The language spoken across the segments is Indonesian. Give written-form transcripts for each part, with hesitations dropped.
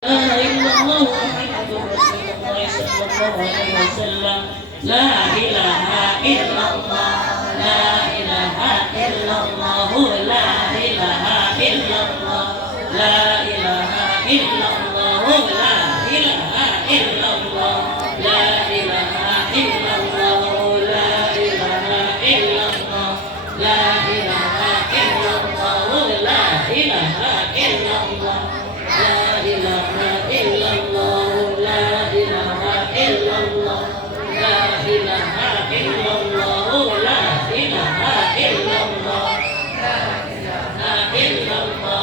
illallah Muhammadur Rasulullah sallallahu alaihi wasallam. La ilaha illallah, la ilaha illallah, la ilaha illallah, la ilaha illallah, la ilaha illallah, la ilaha illallah, la ilaha illallah, la ilaha illallah, la ilaha illallah, la ilaha illallah, la ilaha illallah, la ilaha illallah, la ilaha illallah, la ilaha illallah,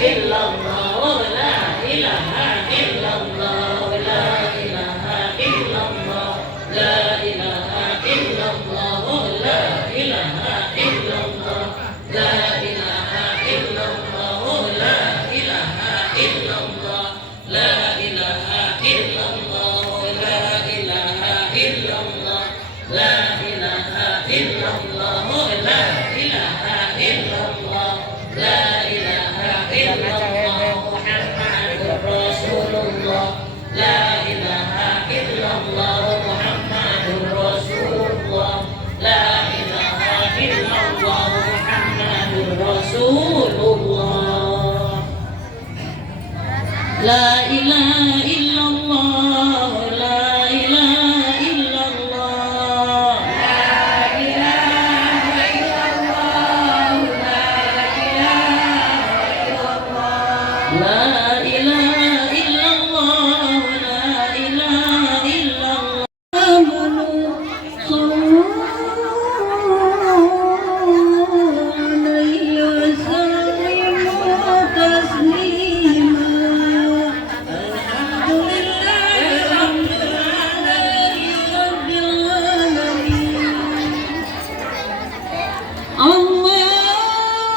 illallah, la ilaha illallah, la ilaha illallah, la ilaha illallah, la ilaha illallah, la ilaha illallah, la ilaha illallah, la ilaha illallah, la ilaha illallah, la ilaha illallah, la ilaha illallah, la ilaha illallah, Muhammadur Rasulullah, la ilaha illallah, Muhammadur Rasulullah, la ilaha illallah, Muhammadur Rasulullah. La ilaha illallah, la ilaha illallah, la ilaha illallah, la ilaha illallah, la ilaha illallah.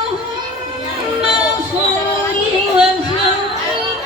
Allahumma sholli wa sallim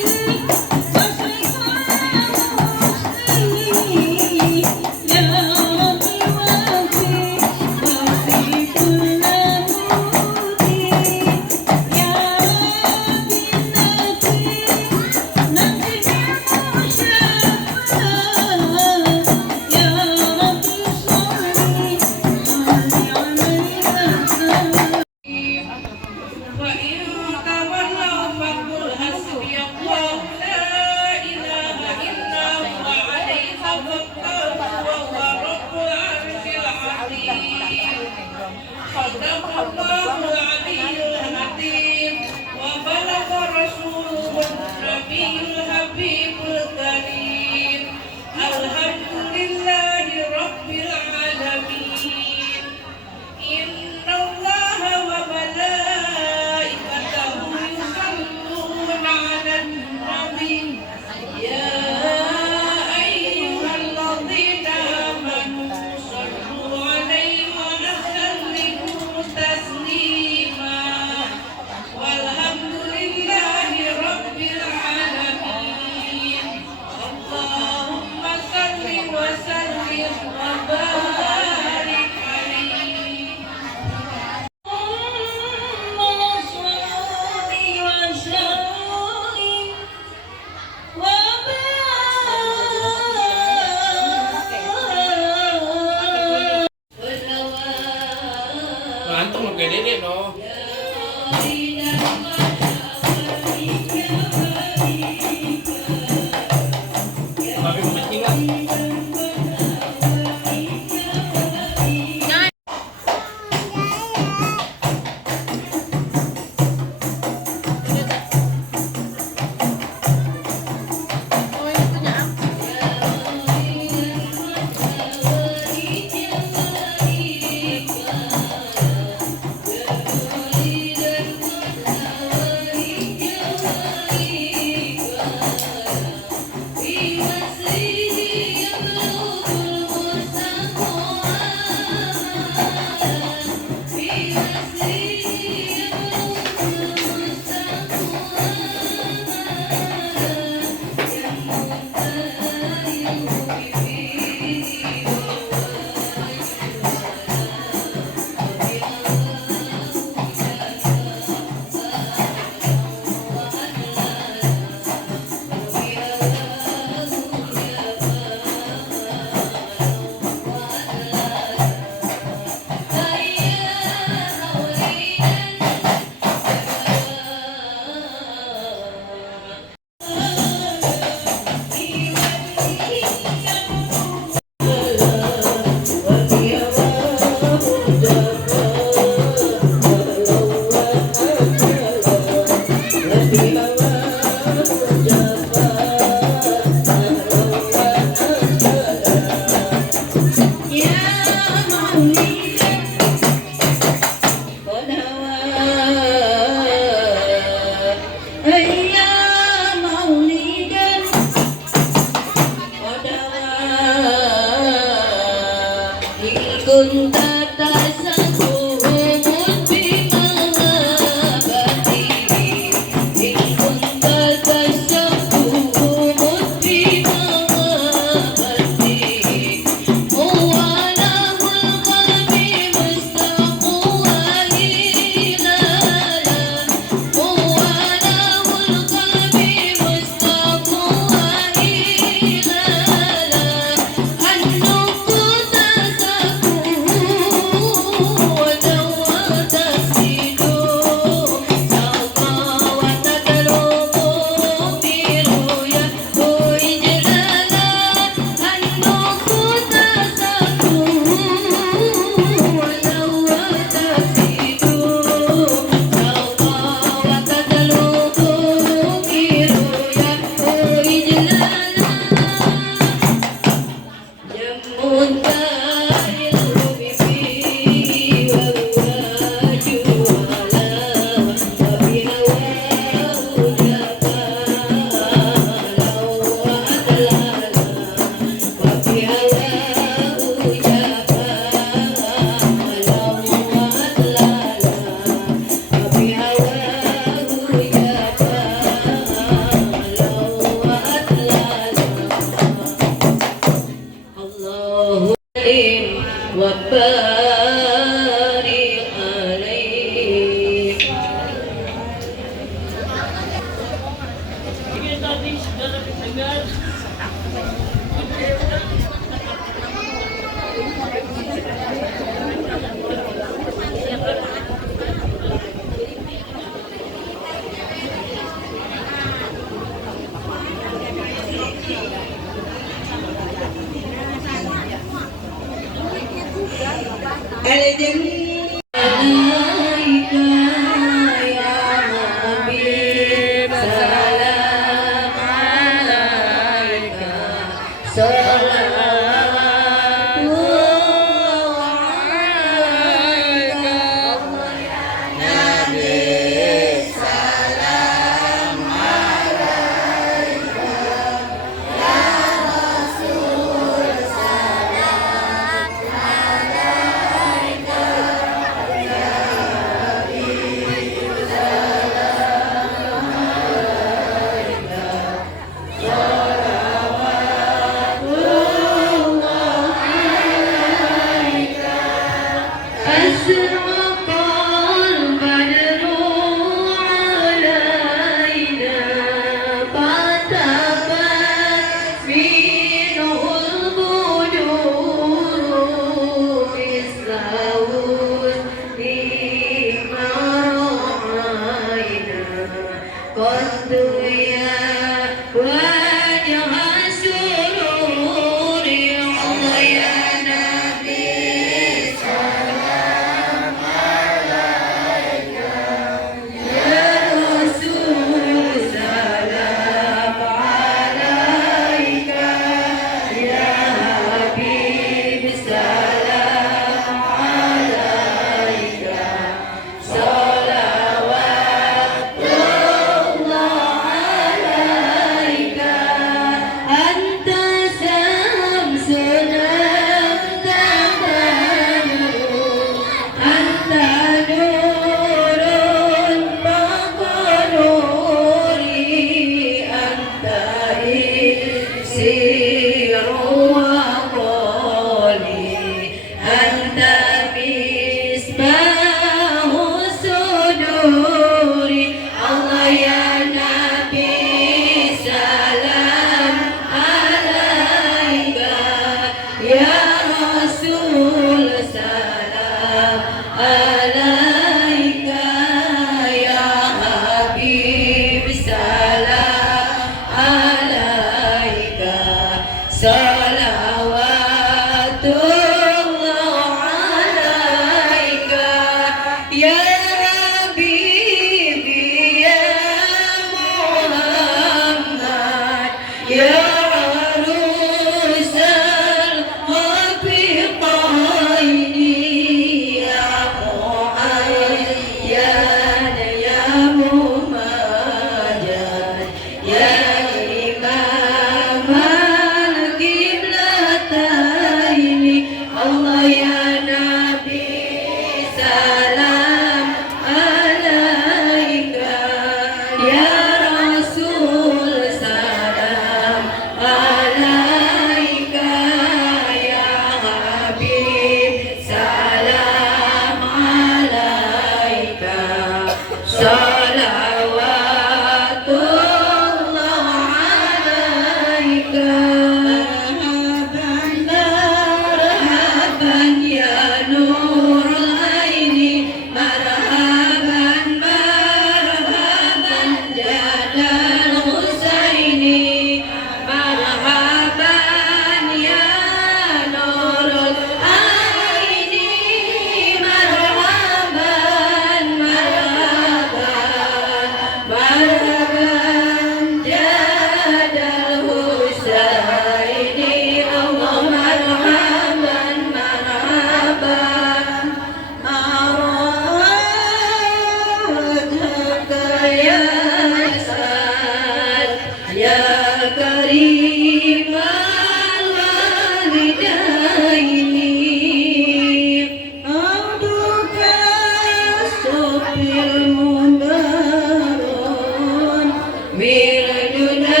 wirduna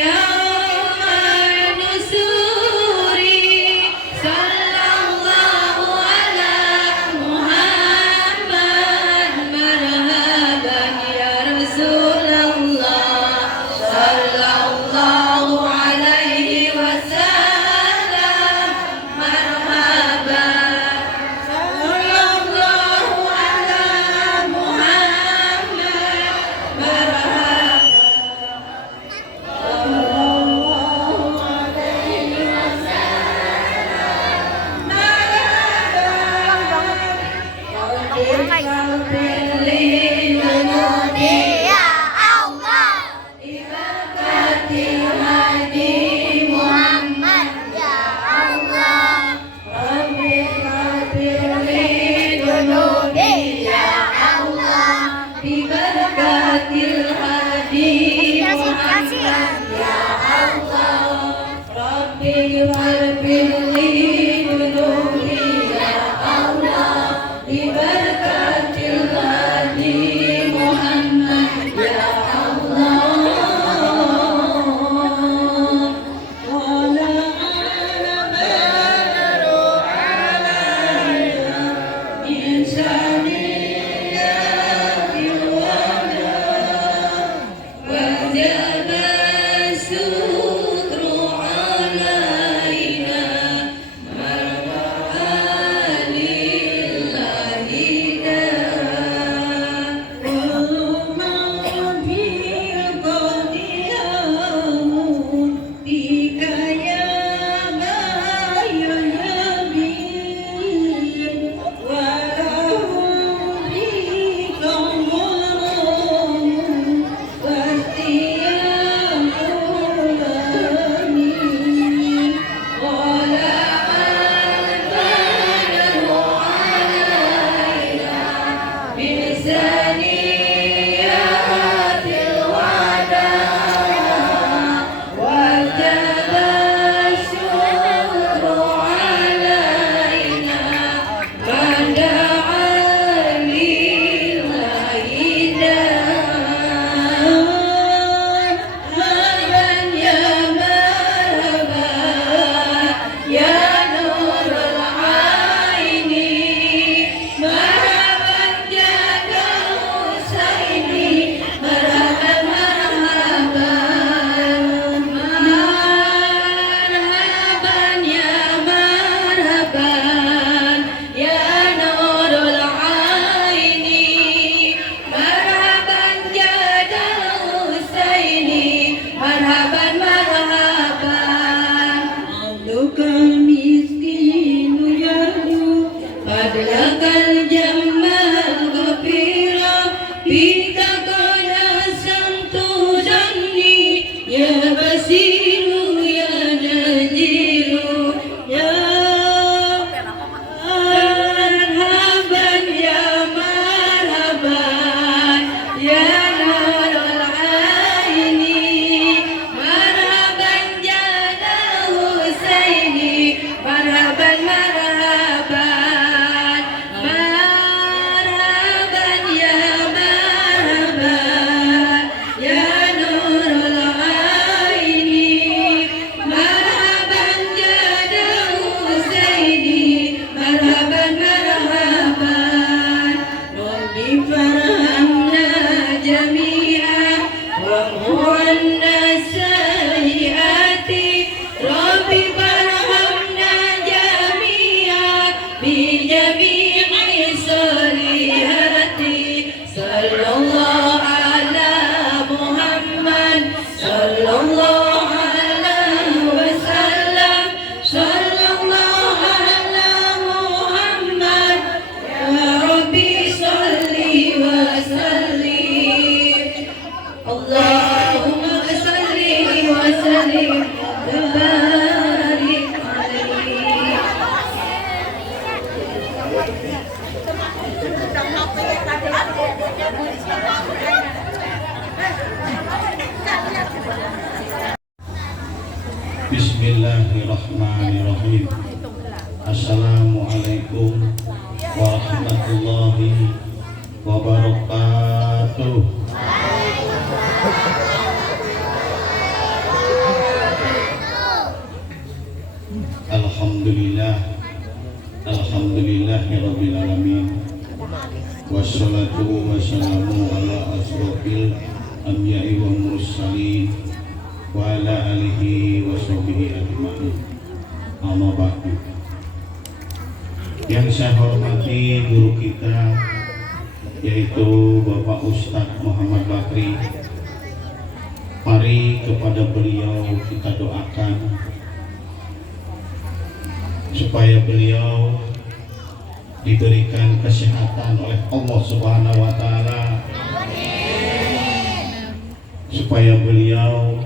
yawma nusuri sallallahu ala Muhammad marhaban ya Rasulullah sallallahu alaihi wasallam marhaban sallallahu ala Muhammad marhaban sallallahu alaihi wasallam marhaban pilih Ya Allah, ibadatil hadi Muhammad ya Allah, Rabbi ghafirli Dunubi ya Allah, bibarakatil hadi Muhammad ya Allah, Rabbi ghafirli dunubi ya Allah bibarakatil hadi Muhammad ya Allah wala namaru alayna insaniyatil wada wajib syukru alaina marhaban lillahi بثنيات الوداع وجب الشكر علينا من دعا لله داعا مرحبا يا مرحبا يا نور العين مرحبا جاد الحسين مرحبا مرحبا مرحبا يا مرحبا يا نور العين مرحبا جاد الحسين مرحبا مرحبا عبدك المسكين يرجو فضلك الجمال غفيرا بك قد أحسنت ظني يا بصير يا نذير يا مرحبا يا مرحبا يا نور العين مرحبا جاد الحسين مرحبا مرحبا مرحبا يا مرحبا يا نور العين مرحبا جاد الحسين مرحبا مرحبا ربي فرحمنا جميعا ومهنا السيئات ربي فرحمنا جميعا بجميع الصالحات صلى الله على محمد صلى الله عليه وسلم صلى الله على محمد يا ربي صل وسلم اللهم صل وسلم وبارك عليه Bismillahirrahmanirrahim. Assalamualaikum warahmatullahi wabarakatuh. wassalatu wassalamu ala asrofil anbiya'i wa mursalin wa ala alihi wa sahbihi ajma'in. Amma ba'du. Yang saya hormati guru kita yaitu Bapak Ustadz Muhammad Bakri. Mari kepada beliau kita doakan supaya beliau diberikan kesehatan oleh Allah Subhanahu wa taala, supaya beliau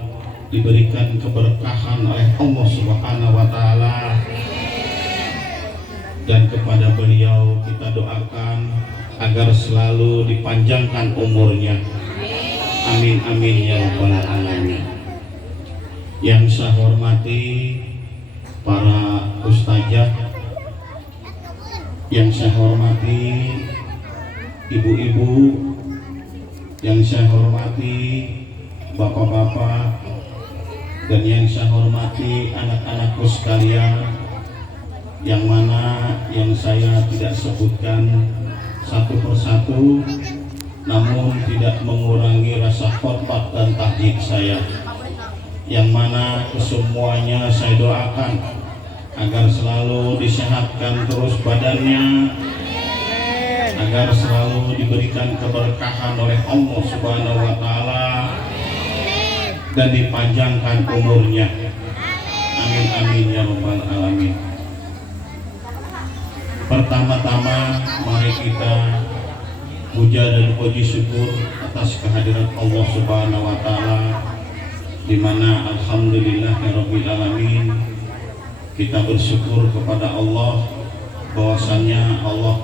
diberikan keberkahan oleh Allah Subhanahu wa taala, dan kepada beliau kita doakan agar selalu dipanjangkan umurnya. Amin amin ya rabbal alamin. Yang saya hormati para ustazah, yang saya hormati ibu-ibu, yang saya hormati bapak-bapak, dan yang saya hormati anak-anakku sekalian, yang mana yang saya tidak sebutkan satu persatu, namun tidak mengurangi rasa hormat dan tahjid saya, yang mana kesemuanya saya doakan agar selalu disehatkan terus badannya, agar selalu diberikan keberkahan oleh Allah Subhanahu wa taala dan dipanjangkan umurnya. Amin amin ya rabbal alamin. Pertama-tama mari kita puja dan puji syukur atas kehadiran Allah Subhanahu wa taala, di mana alhamdulillahirabbil alamin kita bersyukur kepada Allah bahwasannya Allah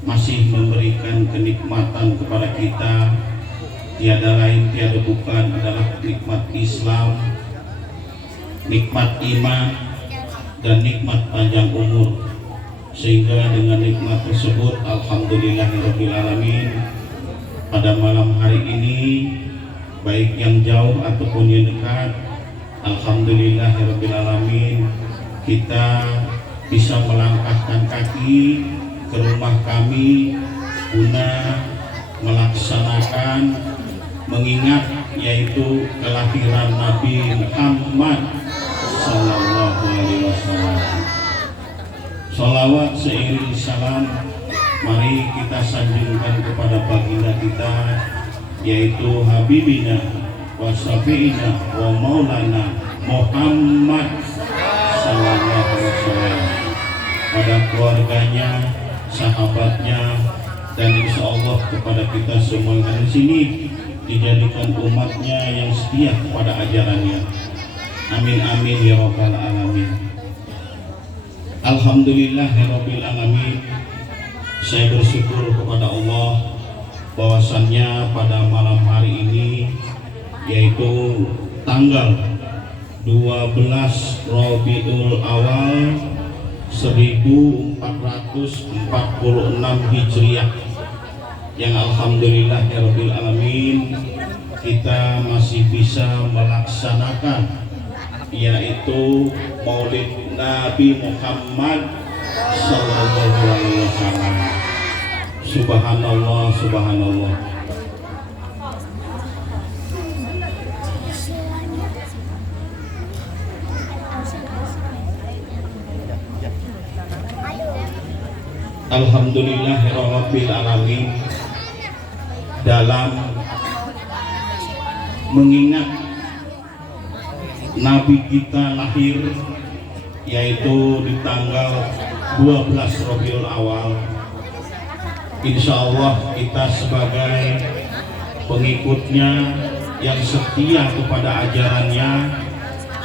masih memberikan kenikmatan kepada kita. Tiada lain tiada bukan adalah nikmat Islam, nikmat iman, dan nikmat panjang umur. Sehingga dengan nikmat tersebut alhamdulillahirabbil alamin, pada malam hari ini baik yang jauh ataupun yang dekat, alhamdulillahirabbil alamin, kita bisa melangkahkan kaki ke rumah kami guna melaksanakan mengingat yaitu kelahiran Nabi Muhammad sallallahu alaihi wasallam. Salawat seiring salam mari kita sanjungkan kepada baginda kita yaitu Habibina wa Syafi'ina wa Maulana Muhammad sallallahu alaihi wasallam, pada keluarganya, sahabatnya, dan insya Allah kepada kita semua yang di sini dijadikan umatnya yang setia kepada ajarannya. Amin amin ya rabbal alamin. Alhamdulillahirabbil alamin. Saya bersyukur kepada Allah bahwasannya pada malam hari ini yaitu tanggal 12 Rabiul Awal 1446 Hijriah, yang alhamdulillahirabbil alamin kita masih bisa melaksanakan yaitu Maulid Nabi Muhammad sallallahu alaihi wasallam. Subhanallah subhanallah. Alhamdulillahirabbil alamin, dalam mengingat Nabi kita lahir yaitu di tanggal 12 Rabiul Awal, insya Allah kita sebagai pengikutnya yang setia kepada ajarannya,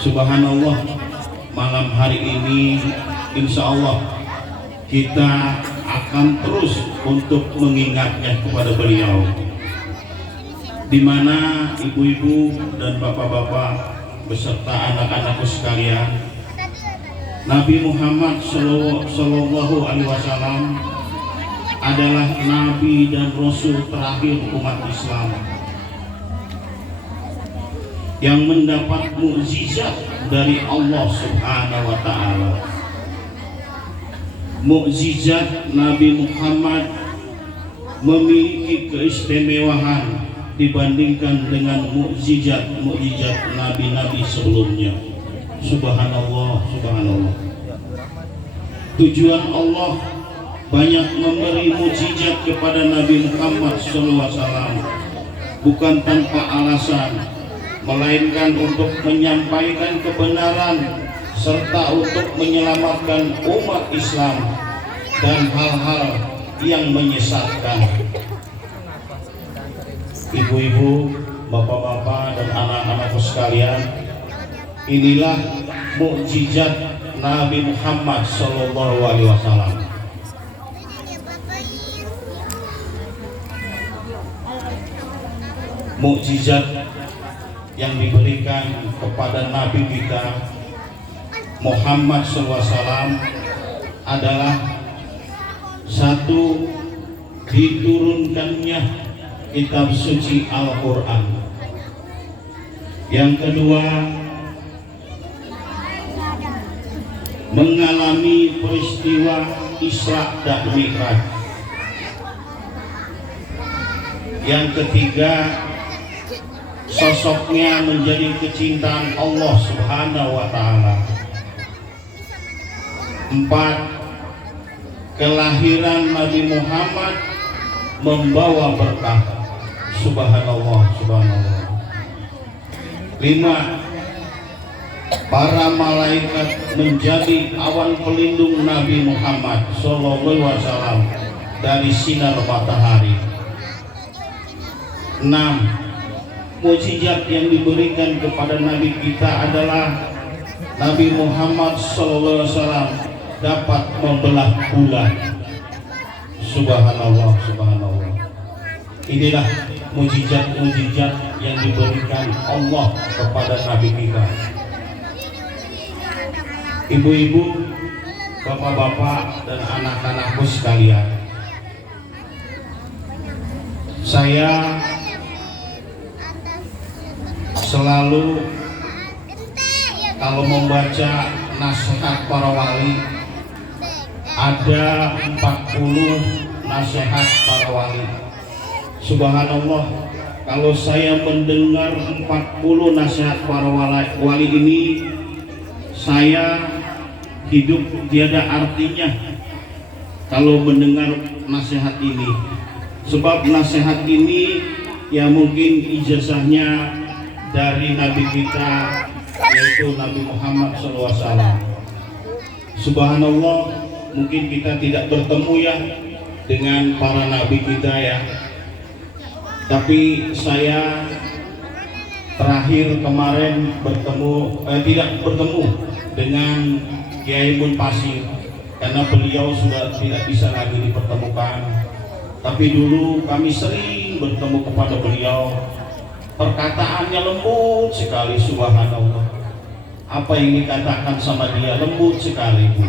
subhanallah, malam hari ini insya Allah kita akan terus untuk mengingatnya kepada beliau, di mana ibu-ibu dan bapak-bapak beserta anak-anakku sekalian, Nabi Muhammad Sallallahu Alaihi Wasallam adalah Nabi dan Rasul terakhir umat Islam yang mendapat mukjizat dari Allah Subhanahu Wa Taala. Mukjizat Nabi Muhammad memiliki keistimewaan dibandingkan dengan mukjizat nabi-nabi sebelumnya. Subhanallah, subhanallah. Tujuan Allah banyak memberi mukjizat kepada Nabi Muhammad SAW bukan tanpa alasan, melainkan untuk menyampaikan kebenaran serta untuk menyelamatkan umat Islam dan hal-hal yang menyesatkan. Ibu-ibu, bapak-bapak, dan anak-anakku sekalian, inilah mukjizat Nabi Muhammad SAW. Mukjizat yang diberikan kepada Nabi kita Muhammad SAW adalah satu, diturunkannya kitab suci Al-Quran. Yang kedua, mengalami peristiwa Isra dan Mi'raj. Yang ketiga, sosoknya menjadi kecintaan Allah Subhanahu wa Ta'ala. Empat, kelahiran Nabi Muhammad membawa berkah. Subhanallah, subhanallah. Lima, para malaikat menjadi awan pelindung Nabi Muhammad SAW dari sinar matahari. 6, mukjizat yang diberikan kepada Nabi kita adalah Nabi Muhammad SAW dapat membelah bulan. Subhanallah, subhanallah. Inilah mukjizat-mukjizat yang diberikan Allah kepada Nabi kita. Ibu-ibu, bapak-bapak, dan anak-anakku sekalian, saya selalu kalau membaca nasihat para wali, ada 40 nasihat para wali. Subhanallah, kalau saya mendengar 40 nasihat para wali ini, saya hidup tiada artinya kalau mendengar nasihat ini. Sebab nasihat ini ya mungkin ijazahnya dari Nabi kita, yaitu Nabi Muhammad SAW. Subhanallah, mungkin kita tidak bertemu ya dengan para nabi kita ya. Tapi saya terakhir kemarin tidak bertemu dengan Kiai Munpasir karena beliau sudah tidak bisa lagi dipertemukan. Tapi dulu kami sering bertemu kepada beliau. Perkataannya lembut sekali, subhanallah. Apa yang dikatakan sama dia lembut sekali, Bu.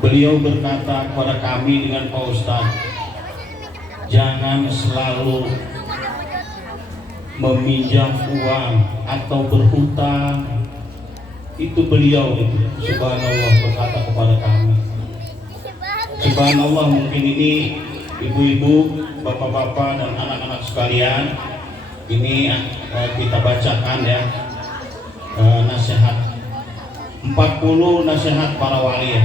Beliau berkata kepada kami dengan Pak Ustadz, jangan selalu meminjam uang atau berhutang. Itu beliau itu, subhanallah, berkata kepada kami. Subhanallah, mungkin ini ibu-ibu, bapak-bapak, dan anak-anak sekalian, ini kita bacakan ya nasihat 40 nasihat para wali ya.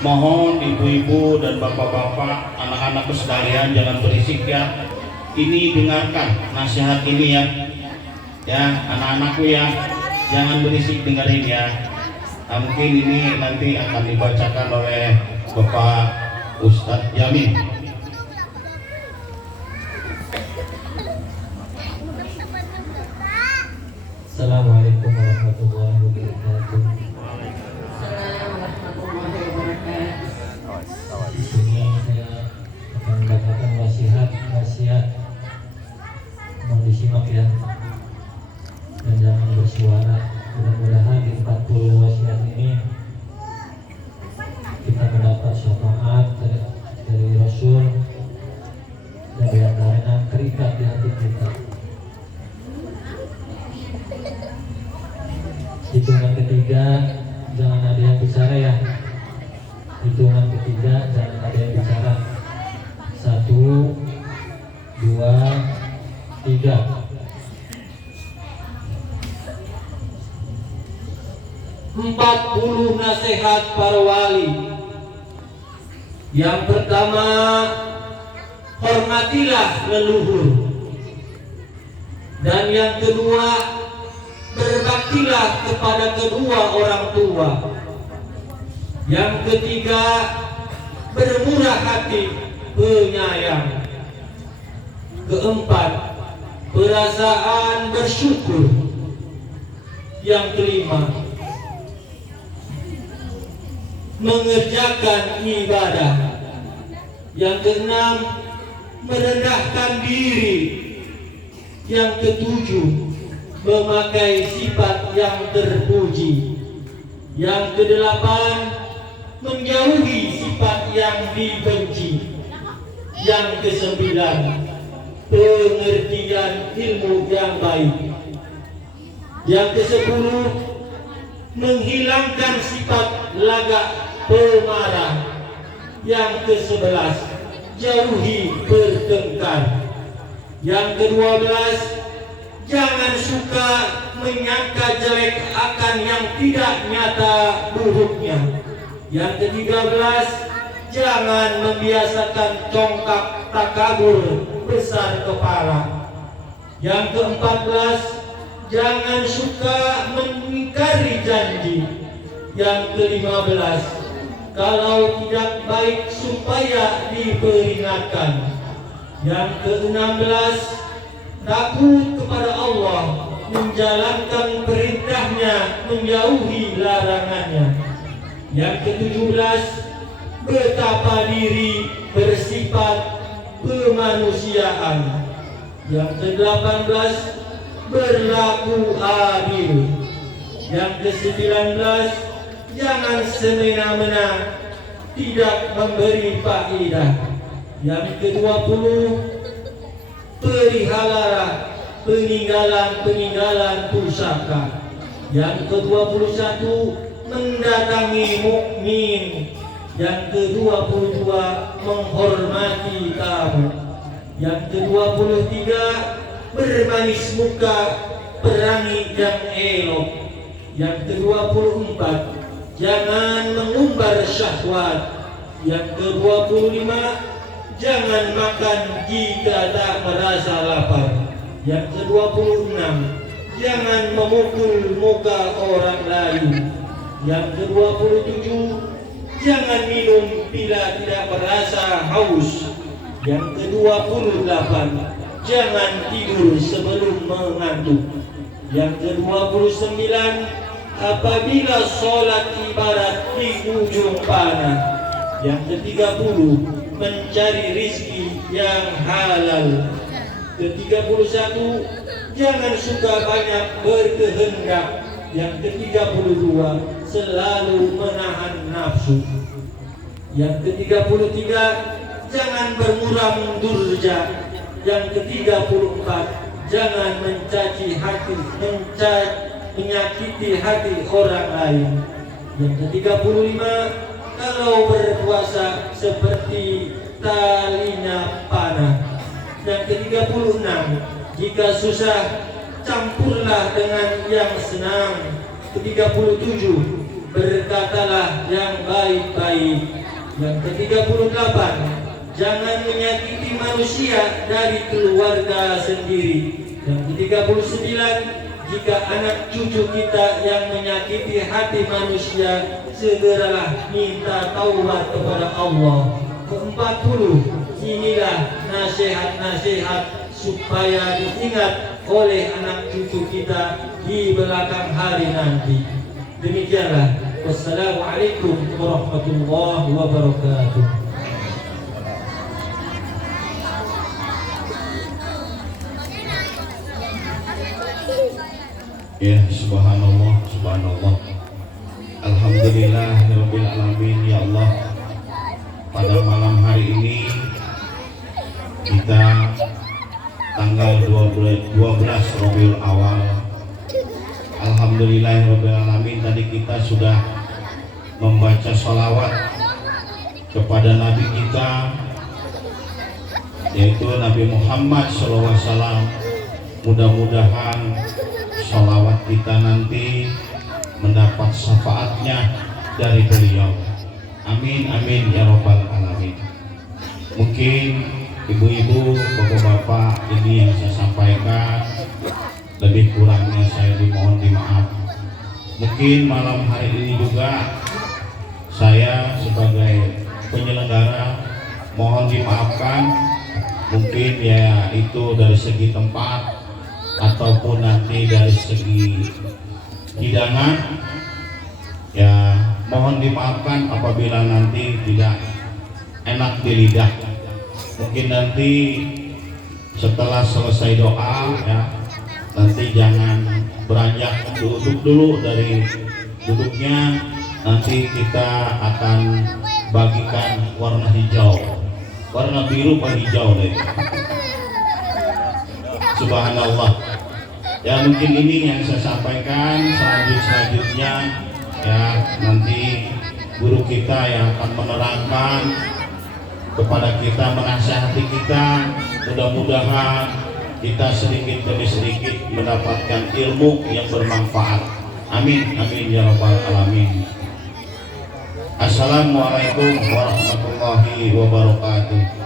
Mohon ibu-ibu dan bapak-bapak, anak-anakku sekalian jangan berisik ya. Ini dengarkan nasihat ini ya. Ya, anak-anakku ya, jangan berisik, dengerin ya. Nah, mungkin ini nanti akan dibacakan oleh Bapak Ustadz Yamin. Assalamualaikum warahmatullahi wabarakatuh. Di sini saya akan membacakan wasiat. Mohon disimak ya. Dan jangan bersuara. Mudah-mudahan di 40 wasiat ini kita mendapat syafaat dari Rasul dan diantaranya terikat di hati kita. Hitungan ketiga jangan ada yang bicara ya. Hitungan ketiga jangan ada yang bicara. 40 nasihat para wali. Yang pertama, hormatilah leluhur. Dan yang kedua, berbaktilah kepada kedua orang tua. Yang ketiga, bermurah hati, penyayang. Keempat, perasaan bersyukur. Yang kelima, mengerjakan ibadah. Yang keenam, merendahkan diri. Yang ketujuh, memakai sifat yang terpuji. Yang kedelapan, menjauhi sifat yang dibenci. Yang kesembilan, pengertian ilmu yang baik. Yang kesepuluh, menghilangkan sifat lagak pemarah. Yang ke-11, jauhi bertengkar. Yang ke-12, jangan suka menyangka jelek akan yang tidak nyata buruknya. Yang ke-13, jangan membiasakan congkak takabur besar kepala. Yang ke-14, jangan suka mengingkari janji. Yang ke-15, kalau tidak baik supaya diperingatkan. Yang ke-16, takut kepada Allah, menjalankan perintahnya, menjauhi larangannya. Yang ke-17, betapa diri bersifat kemanusiaan. Yang ke-18, berlaku adil. Yang ke-19, jangan semena-mena, tidak memberi faedah. Yang ke-20, peliharalah peninggalan pusaka. Yang ke-21, mendatangi mukmin. Yang ke-22, menghormati tamu. Yang ke-23, bermanis muka, perangi yang elok. Yang ke-24, jangan mengumbar syahwat. Yang ke-25, jangan makan jika tak merasa lapar. Yang ke-26, jangan memukul muka orang lain. Yang ke-27, jangan minum bila tidak merasa haus. Yang ke-28, jangan tidur sebelum mengantuk. Yang ke-29, apabila sholat ibarat di ujung panah. Yang ke-30, mencari rizki yang halal. Ke-31, jangan suka banyak berkehendak. Yang ke-32, selalu menahan nafsu. Yang ke-33, jangan bermuram durja. Yang ke-34, jangan menyakiti hati orang lain. Yang ke-35, kalau berpuasa seperti talinya panah. Yang ke-36, jika susah campurlah dengan yang senang. Ke-37, berkatalah yang baik-baik. Yang ke-38, jangan menyakiti manusia dari keluarga sendiri. Yang ke-39, jika anak cucu kita yang menyakiti hati manusia, segeralah minta taubat kepada Allah. Ke-40, inilah nasihat-nasihat supaya diingat oleh anak cucu kita di belakang hari nanti. Demikianlah. Wassalamualaikum warahmatullahi wabarakatuh. Ya, subhanallah, subhanallah. Alhamdulillahirabbil alamin. Ya Allah, pada malam hari ini kita tanggal 12 Rabiul Awal. Alhamdulillahirabbil alamin, tadi kita sudah membaca sholawat kepada Nabi kita, yaitu Nabi Muhammad SAW, Mudah-mudahan sholawat kita nanti mendapat syafaatnya dari beliau. Amin amin ya robbal alamin. Mungkin ibu-ibu, bapak-bapak, ini yang saya sampaikan. Lebih kurangnya saya dimohon dimaaf. Mungkin malam hari ini juga saya sebagai penyelenggara mohon dimaafkan. Mungkin ya itu dari segi tempat ataupun nanti dari segi hidangan, ya mohon dimaafkan apabila nanti tidak enak di lidah. Mungkin nanti setelah selesai doa ya, nanti jangan beranjak duduk dulu dari duduknya, nanti kita akan bagikan warna hijau, warna biru atau hijau deh. Subhanallah. Ya mungkin ini yang saya sampaikan. Selanjutnya ya nanti guru kita yang akan menerangkan kepada kita, menasihati kita. Mudah-mudahan kita sedikit demi sedikit mendapatkan ilmu yang bermanfaat. Amin amin ya rabbal alamin. Assalamualaikum warahmatullahi wabarakatuh.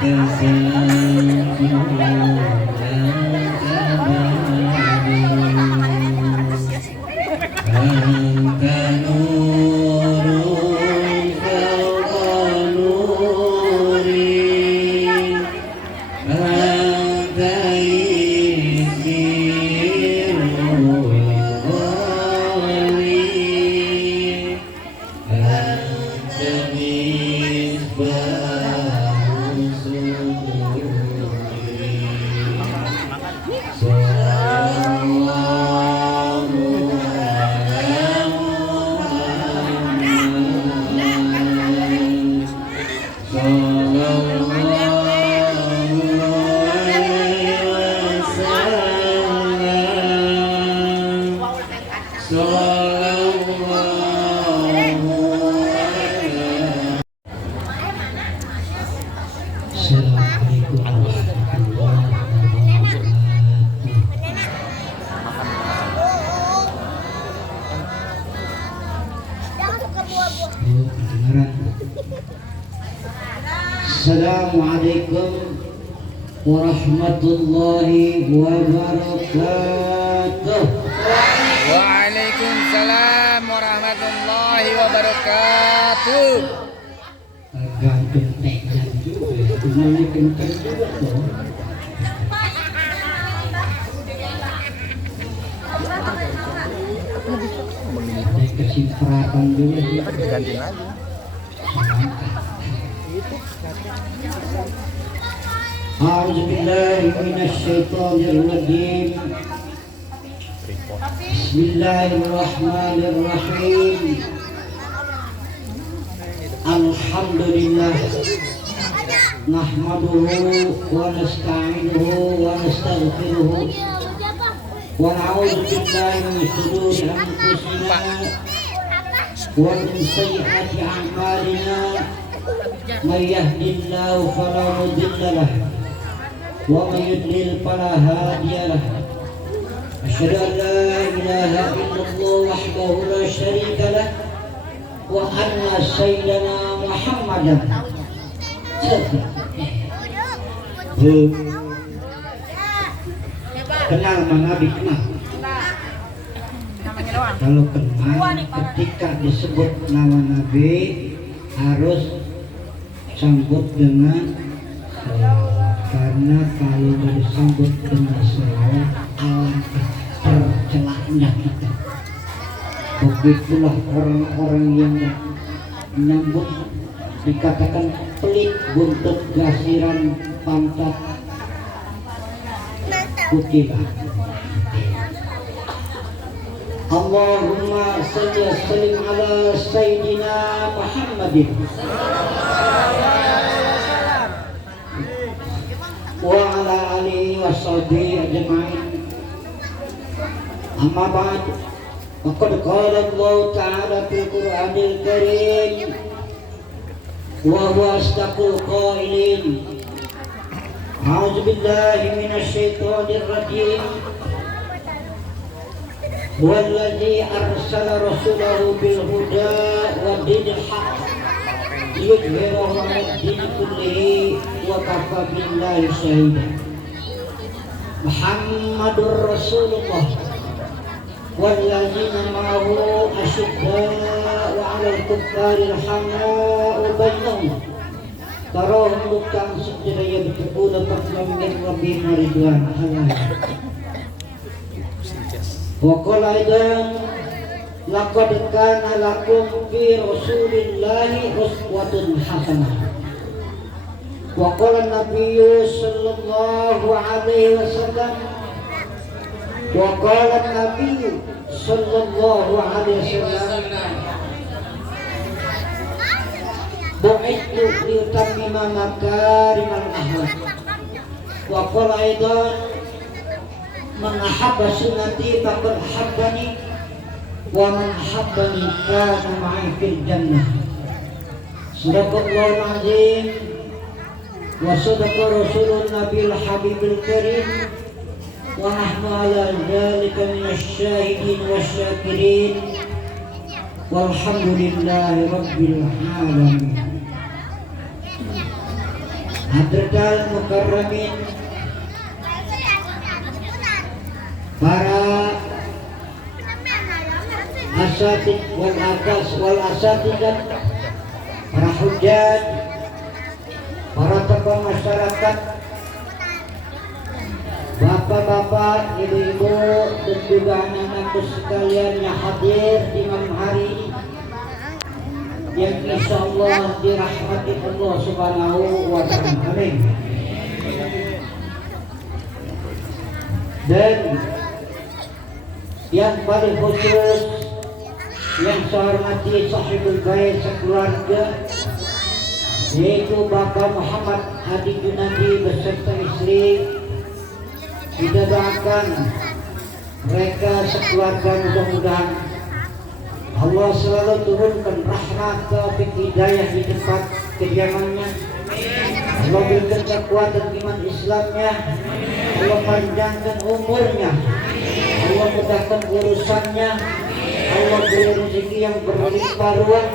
Assalamualaikum warahmatullahi wabarakatuh. Jangan suka buah-buah. Kedengaran. Assalamualaikum warahmatullahi wabarakatuh. Waalaikumsalam warahmatullahi wabarakatuh. Agak gentekan juga ya, kembali kencang juga dong. Ada kesimpatan juga ya. Diganti lagi. A'udzubillahi minasyaitonirrajim. Bismillahirrahmanirrahim. Alhamdulillah nahmaduhu wa nasta'inuhu wa nastaghfiruhu wa na'udzu billahi min shururi anfusina wa min sayyiati a'malina may yahdihillahu fala mudilla lahu wa may yudlil fala hadiya lahu asyhadu an la ilaha illallah wahdahu la syarika lahu wa anna sayyidana Muhammadan kenal Nabi kenal. Kalau kenal ketika disebut nama Nabi harus sambut dengan salawat, karena kalau disambut dengan salawat alangkah tercelaknya kita. Begitulah orang-orang yang menyambut dikatakan pelit, buntut, gasiran, pantat kutilah. Allahumma salli wa sallim ala sayyidina Muhammadin wa ala alihi wa sahbihi ajma'in. Amma ba'd. Faqad qala Allah ta'ala fil Qur'anil Karim wa huwa asdaqul qailin. A'udzu billahi minasy syaithanir rajim. Wallazi arsala rasulahu bil huda wa dinil haqq liyudhhirahu 'alad dini kullihi wa kafa billahi shahida. Muhammadur Rasulullah wallazina ma'ahu asyidda'u 'alal kuffari rahama'u bainahum tarahum ruk'an sujada yabtaguna fadlan min rabbihim wa ridwanan. Wa qala aidan laqad kana lakum fi rasulillahi uswatun hasanah. Wa qala nabiyyu sallallahu alaihi wasallam wa qala nabiyyu sallallahu alaihi wasallam bu'ithu liyutammima makarimal akhlaq. Wa qala aidan man ahabba sunnati faqad ahabbani wa man ahabbani kana ma'i fil jannah. Sadaqallahul azim wa sadaqa rasulun nabiyil habibil karim wa nahnu ala dzalika minasy syahidin wasyakirin walhamdulillahi rabbil alamin. Hadratal Mukarramin, para asatid wal akas wal asatidat, para hujjat, para tokoh masyarakat, bapak-bapak, ibu-ibu, dan juga anak-anakku sekalian yang hadir di malam hari ini, yang insya Allah dirahmati Allah Subhanahu wa Ta'ala. Amin. Dan yang paling khusus yang saya hormati sahibul bait sekeluarga, yaitu Bapak Muhammad Hadi Junadi beserta istri. Kita doakan mereka sekeluarga, mudah-mudahan Allah selalu turunkan rahmat, taufik, hidayah di tempat kediamannya. Allah berikan kekuatan iman Islamnya, Allah panjangkan umurnya, Allah mudahkan urusannya, Allah beri rezeki yang berlimpah ruah,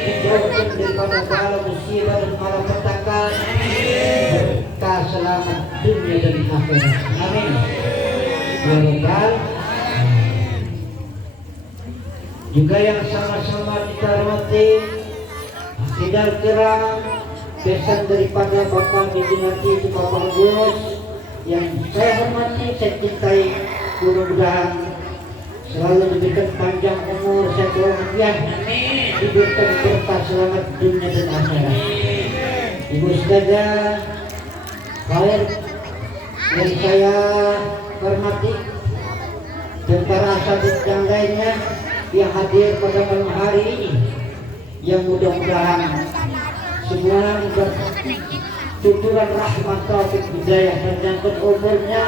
dijauhkan daripada bala musibah dan malapetaka, berkah selamat dunia dan akhirat. Amin. Ya Rabbal. Juga yang sama-sama kita hormati, Sidal Kiram, pesan daripada Bapak Dijinati itu Bapak Gus, yang saya hormati, saya cintai, mudah-mudahan selalu diberikan panjang umur, sehat walafiat, diberikan berkah selamat dunia dan akhirat. Ibu Ustazah Khair yang saya hormati, dan para asatid yang lainnya yang hadir pada malam hari ini, yang mudah-mudahan semua bertuturan rahmat, taufik, hidayah, panjangkan umurnya,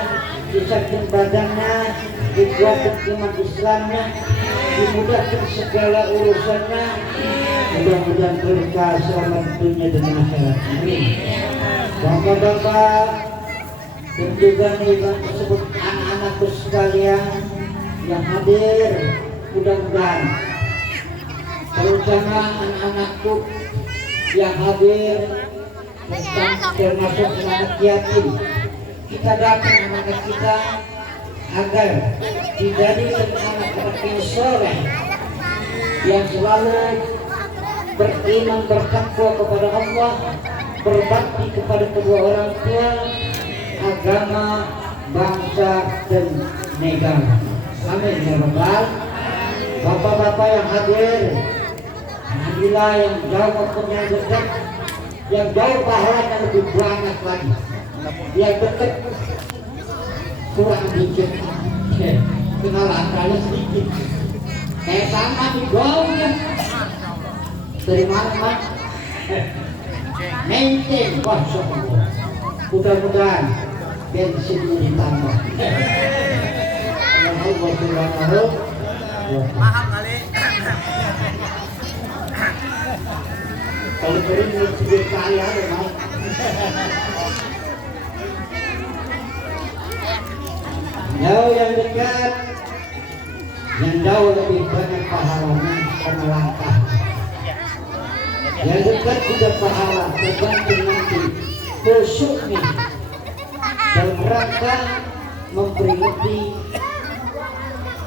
disahkan badannya, dikuatkan iman Islamnya, dimudahkan segala urusannya, mudah-mudahan berkah selamat dunia dan akhirat. Amin. Bapak-bapak dan juga nih tersebut anak-anakku sekalian yang hadir, mudah-mudahan terutama anak-anakku yang hadir, termasuk anak yatim, kita datang anak kita agar dijadikan anak-anak yang soleh, yang selalu beriman, bertakwa kepada Allah, berbakti kepada kedua orang tua, agama, bangsa, dan negara. Amin ya Rabbal. Bapak-bapak yang hadir, alhamdulillah, yang jauh maupun yang dekat, yang jauh pahalanya lebih banyak lagi, yang dekat kurang dikit, kenal angkanya sedikit, kayak sama di gaulnya dari mana maintain, masya Allah, mudah-mudahan bensin ditambah. Paham kali. Kalau kering lebih kaya memang. Jauh yang dekat, yang jauh lebih banyak pahalanya karena langkah. Yang dekat juga pahala, tergantung nanti khusyuknya dalam rangka memperingati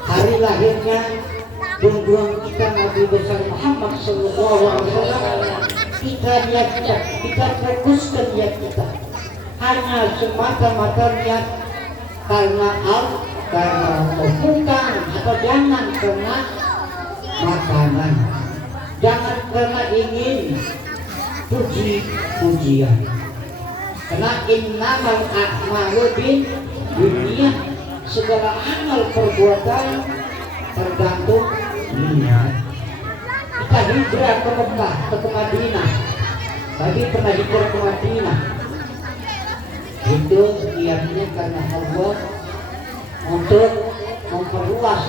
hari lahirnya junjungan kita Nabi besar Muhammad Sallallahu Alaihi Wasallam. Kita niatkan, kita fokuskan niat kita hanya semata-mata niat karena bukan, atau jangan karena makanan, jangan karena ingin puji-pujian, karena innamal a'malu binniyah, segala amal perbuatan tergantung niat. Kita hijrah ke Mekah, ke Madinah, tadi pernah hijrah ke Madinah, itu niatnya karena Allah untuk memperluas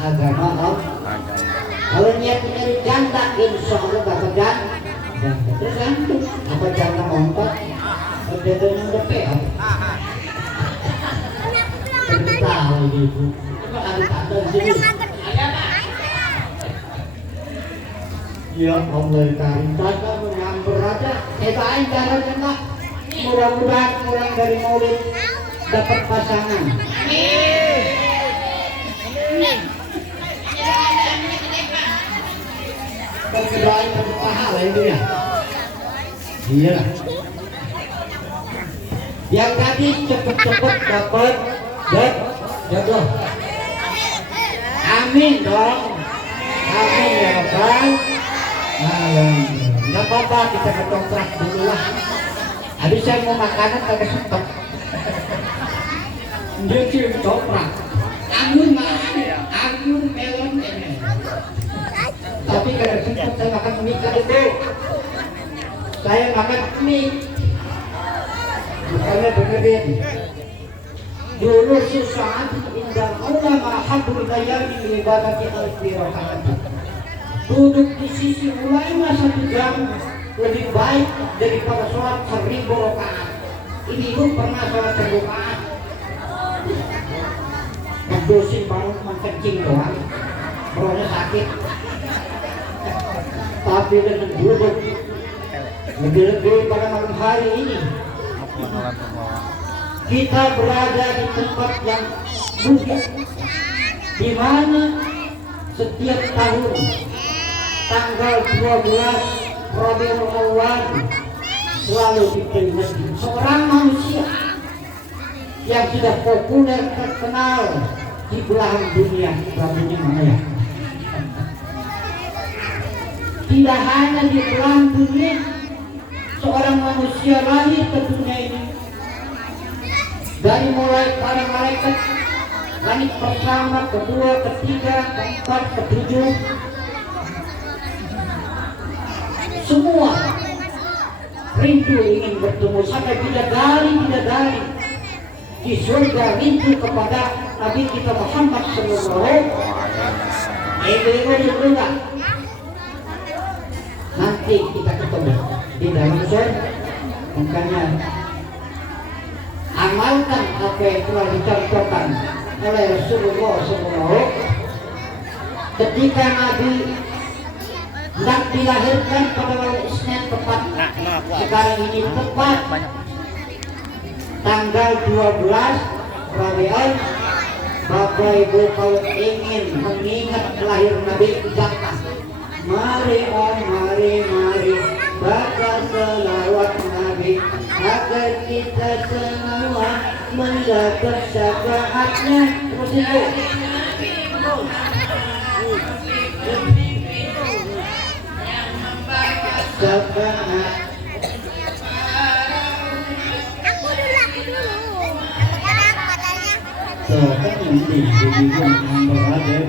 agama Allah. Kalau niatnya dari janda, insya Allah dapat janda. Tergantung apa janda montok, atau yang berpeang. Tahu ibu, ada sini. Ya Allah, karim tata menyambar aja. Kita aing jalan enak. mudah-mudahan pulang dari maulid dapat pasangan. Berdoain berpahala itu ya. Iya. Yang tadi cepet-cepet dapat jodoh. Amin dong. Amin ya Bang. Nggak apa-apa, kita ketoprak dulu lah. Habis saya mau makanan kagak sempet. Dia cium toprak. Anggur mana? Anggur melon ini. Tapi kagak sempet saya makan mie itu. Saya makan mie. Bukannya benerin. Dulu susah indah ulama hadur dayani ibadati alfi rakaat. Duduk di sisi ulama 1 jam lebih baik daripada sholat 1000 rakaat. Ini pun pernah sholat 1000 rakaat. Berdosin bangun kencing doang, perutnya sakit. Tapi dengan duduk lebih pada malam hari ini. Kita berada di tempat yang mulia, di mana setiap tahun tanggal 12 Rabiul Awal selalu diperingati seorang manusia yang sudah populer terkenal di belahan dunia. Maya. Tidak hanya di belahan dunia, seorang manusia lahir ke dunia ini. Dari mulai para malaikat langit pertama, kedua, ketiga, keempat, ketujuh, semua rindu ingin bertemu sampai bidadari di surga rindu kepada Nabi kita Muhammad sallallahu alaihi wasallam. Nanti kita ketemu di dalam surga. Makanya amalkan apa yang telah dicontohkan oleh Rasulullah SAW ketika Nabi hendak dilahirkan pada hari Isnin tepat sekarang ini tepat tanggal 12 Rabiul. Bapak Ibu kalau ingin mengingat lahir Nabi ucapkan mari mari baca selawat Nabi agar kita semua mendapat syafaatnya. Terus itu syafaat. Aku dulu. Sekarang katanya. So kan ini hubungan antara ada.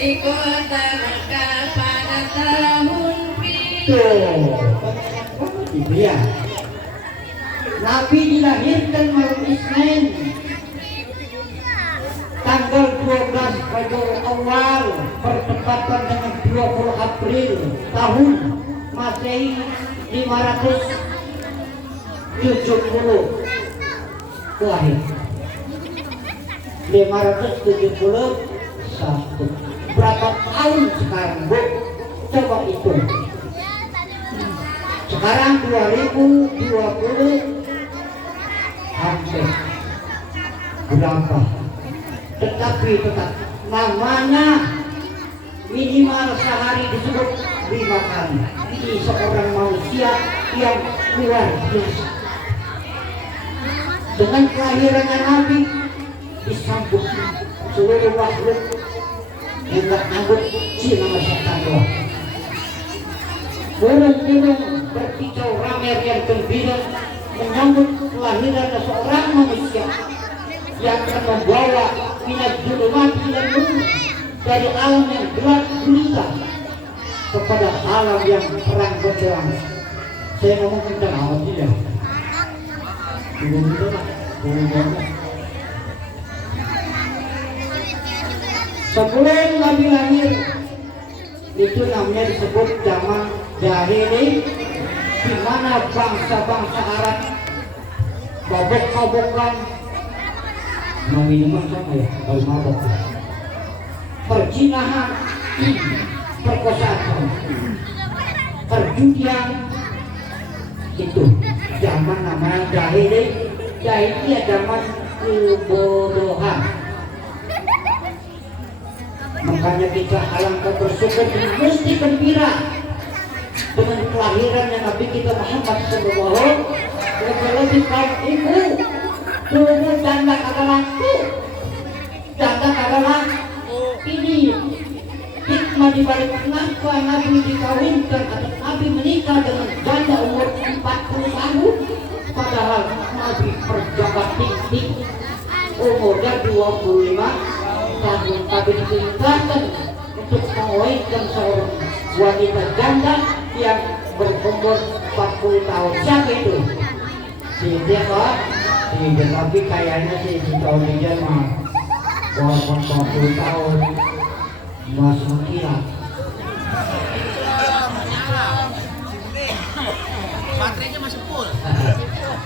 Di kota Mekah pada tahun Iya. Nabi dilahirkan malam Isnin tanggal 12 Rabiul Awal bertepatan dengan 20 April tahun Masehi 570 lahir. 571. Berapa tahun sekarang, Bu? Coba hitung. Sekarang 2020 hampir berapa? Tetapi tetap namanya minimal sehari disebut 5 kali. Ini seorang manusia yang luar biasa. Dengan kelahirannya Nabi disambut seluruh makhluk yang tak anggut Cina masyarakat doa. Burung-burung berkicau ramai yang gembira menyambut kelahiran seorang manusia yang akan membawa minat julumat dan nur dari alam yang gelap gulita kepada alam yang terang benderang. Saya ngomong tentang awal tidak. Sebelum Nabi lahir itu namanya disebut zaman jahili, di mana bangsa-bangsa Arab mabok-mabokan, minuman sama ya, kalau mabok, perzinahan, perkosaan, perjudian, itu zaman namanya jahili. Jahiliyah zaman kebodohan. Makanya kita alangkah bersyukur dan mesti gembira dengan kelahiran yang Nabi kita Muhammad SAW. Lebih-lebih kaum ibu dulu janda kagak laku, janda kagak laku. Ini hikmah dibalik kenapa Nabi dikawinkan atau Nabi menikah dengan janda umur 40 tahun, padahal Nabi perjabat tinggi umurnya 25 tahun, tapi diperintahkan untuk mengawinkan seorang wanita janda yang berumur 40 tahun. Siapa itu? Dia kok? Tapi kayaknya si tahun dia mah umur 40 tahun masih kira. Baterainya masih full.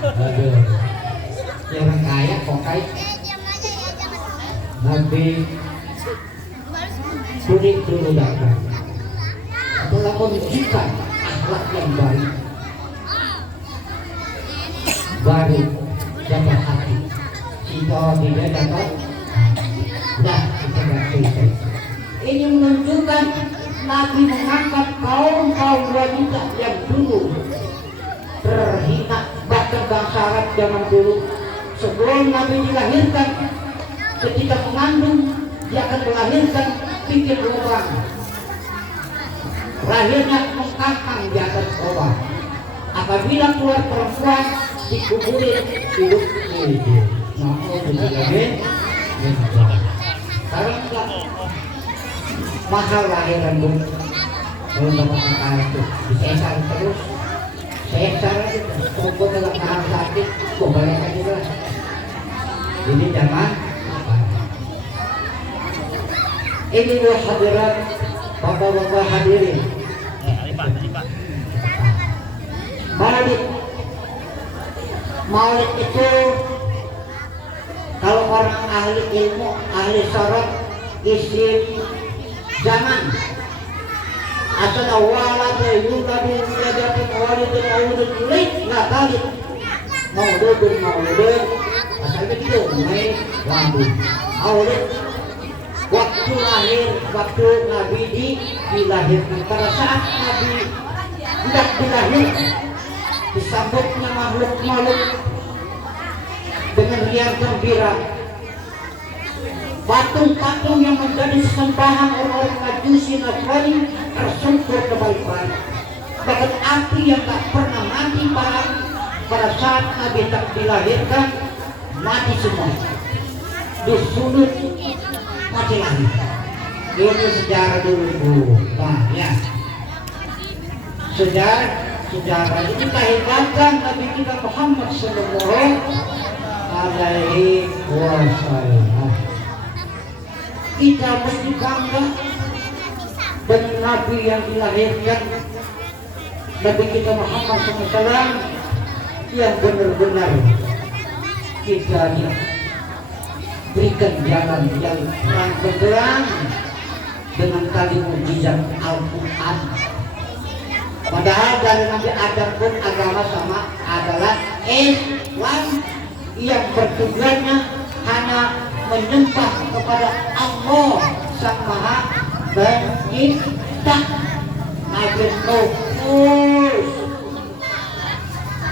Aduh, ya orang kaya kok kaya. Nabi sulit dulu datang. Telah menunjukkan akhlak yang baik, baru dapat hati. Jika tidak dapat, nah kita tidak selesai. Ini menunjukkan Nabi mengangkat kaum wanita yang dulu terhina, bahkan bangsa Arab zaman dulu sebelum Nabi dilahirkan, ketika mengandung dia akan melahirkan bikin lubang, lahirnya mengkangkang di atas lubang. Apabila keluar perempuan dikuburin hidup ini. Sekarang enggak mahal lahiran bu, belum dapat makan itu disesar terus. Saya cara itu dalam tahan sakit, kok banyak juga. Ini zaman ini dua hadirat, bapak-bapak hadirin. Maulid itu kalau orang ahli ilmu, ahli sorot, isim zaman. Asal awalnya yuladu yadatin walidin maulidin ulit nggak kali maulidin asalnya gitu main lambung maulid waktu lahir, waktu Nabi dilahirkan. Pada saat Nabi tidak dilahirkan disambutnya makhluk-makhluk dengan riang gembira. Patung-patung yang menjadi sembahan orang-orang Majusi Nasrani tersungkur ke balik-balik. Bahkan api yang tak pernah mati pada saat Nabi tak dilahirkan mati semua, disulut mati lagi. Ini sejarah dulu. Nah ya, sejarah ini kehebatan Nabi kita Muhammad Sallallahu Alaihi Wasallam. Kita mesti bangga dengan Nabi yang dilahirkan, Nabi kita Muhammad SAW yang benar-benar kita berikan jalan yang terang benderang dengan tali mukjizat Al-Quran. Padahal dari Nabi Adam pun agama sama adalah Islam yang bertujuannya hanya menyembah kepada Allah Sang Maha Pencipta. Nabi Nuh,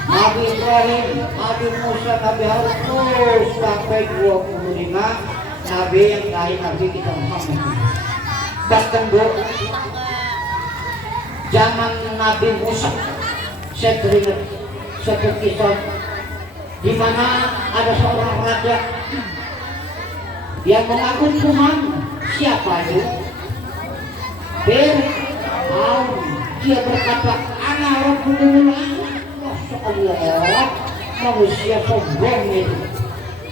Nabi Ibrahim, Nabi Musa, Nabi Harun terus sampai 25 Nabi yang lain Nabi kita Muhammad. Bahkan zaman Nabi Musa, saya teringat satu kisah di mana ada seorang raja yang mengaku Tuhan. Siapa itu? Fir'aun. Dia berkata, "Ana Rabbul Alamin." Masya Allah, manusia sombong itu.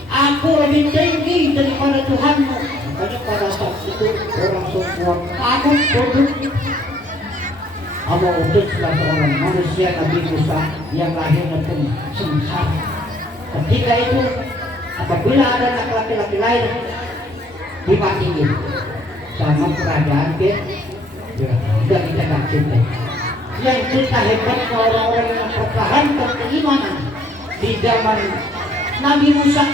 Aku lebih tinggi daripada Tuhanmu. Makanya pada saat itu orang sombong takut bodoh. Allah utuslah seorang manusia Nabi Musa yang lahirnya pun sengsara. Ketika itu apabila ada anak laki-laki lain dimatiin sama kerajaan dan kita tak cinta. Yang kita hebatnya orang-orang yang mempertahankan keimanan di zaman Nabi Musa.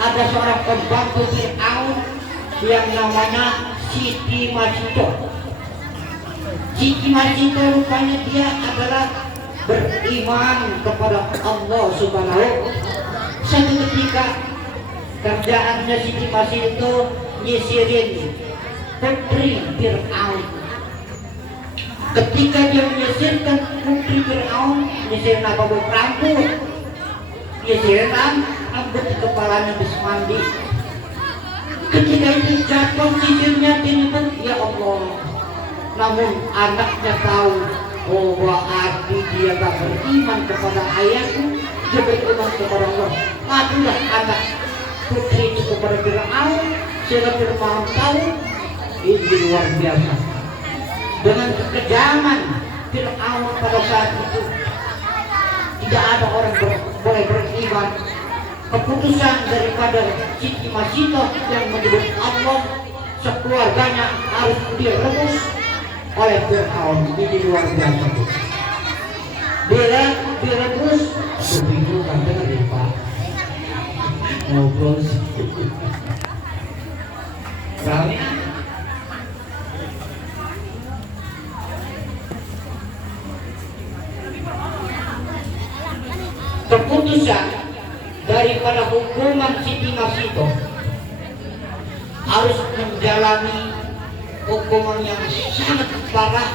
Ada seorang pembantu Fir'aun yang namanya Siti Masito. Siti Masito rupanya dia adalah beriman kepada Allah Subhanahu. Satu ketika kerjaannya Siti Masito nyisirin putri Fir'aun. Ketika dia menyisirkan putri Fir'aun, nyisirin apa rambut, nyisirin rambut di kepalanya habis mandi. Ketika itu jatuh sisirnya timbul, ya Allah. Namun anaknya tahu, oh berarti dia tak beriman kepada ayahku, dia beriman kepada Allah. Matilah anak putri itu kepada Fir'aun. Sehingga Fir'aun tahu ini luar biasa. Dengan kekejaman Fir'aun pada saat itu, tidak ada orang boleh beriman. Keputusan daripada Siti Masito yang menyebut Allah, sekeluarganya harus direbus oleh Fir'aun. Ini luar biasa. Bila direbus, begitu kan dengan Pak ngobrol. Keputusan daripada hukuman Siti Masito harus menjalani hukuman yang sangat parah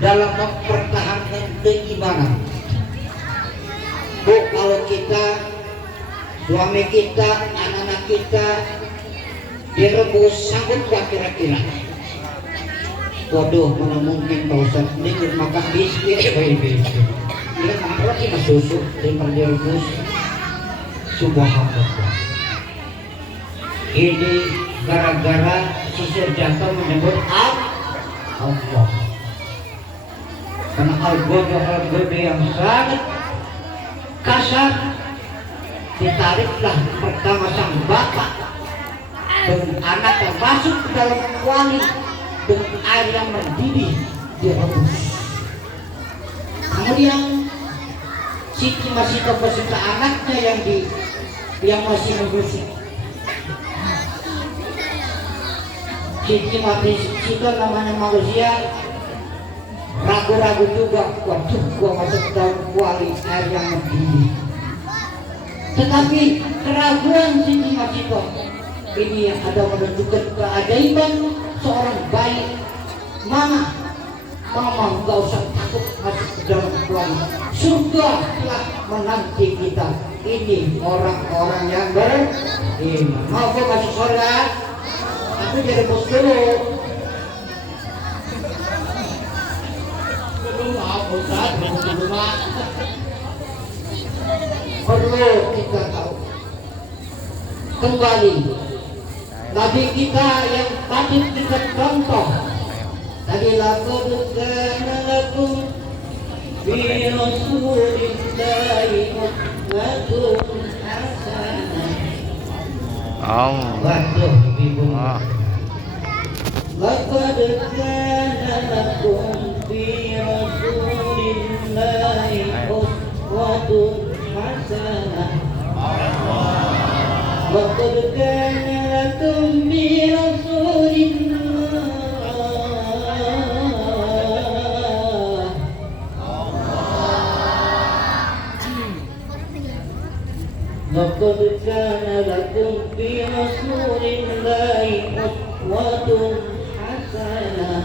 dalam mempertahankan keimanan. Bu, kalau kita, suami kita, anak-anak kita direbus, sanggup gak kira-kira? Waduh, mana mungkin Pak Ustaz, ini makan biskuit, biskuit. Dia makan roti sama susu, daripada direbus. Subhanallah. Ini gara-gara sisir jatuh menyebut Allah. Karena al-godo yang sangat kasar, ditariklah pertama sang bapak dan anak yang masuk ke dalam kuali dengan air yang mendidih direbus. Kemudian Siti Masito beserta anaknya yang masih membusuk. Siti Masito namanya manusia ragu-ragu juga, waduh gua masuk ke dalam kuali air yang mendidih. Tetapi keraguan Siti Masito ini ada menunjukkan keajaiban seorang bayi. Mama gak usah takut masuk ke dalam kuali. Surga telah menanti kita. Ini orang-orang yang beriman. Mau kau masuk surga? Aku jadi bos dulu. Ustaz, perlu kita tahu kembali Nabi kita yang tadi kita contoh tadi laqad kana lakum fi rasulillahi uswatun hasanah. Waduh, ibu. Laqad kana lakum fi rasulillahi uswatun hasanah. Laqad kana lakum fi rasulillahi laqad kana lakum fi rasulillahi uswatun hasanah.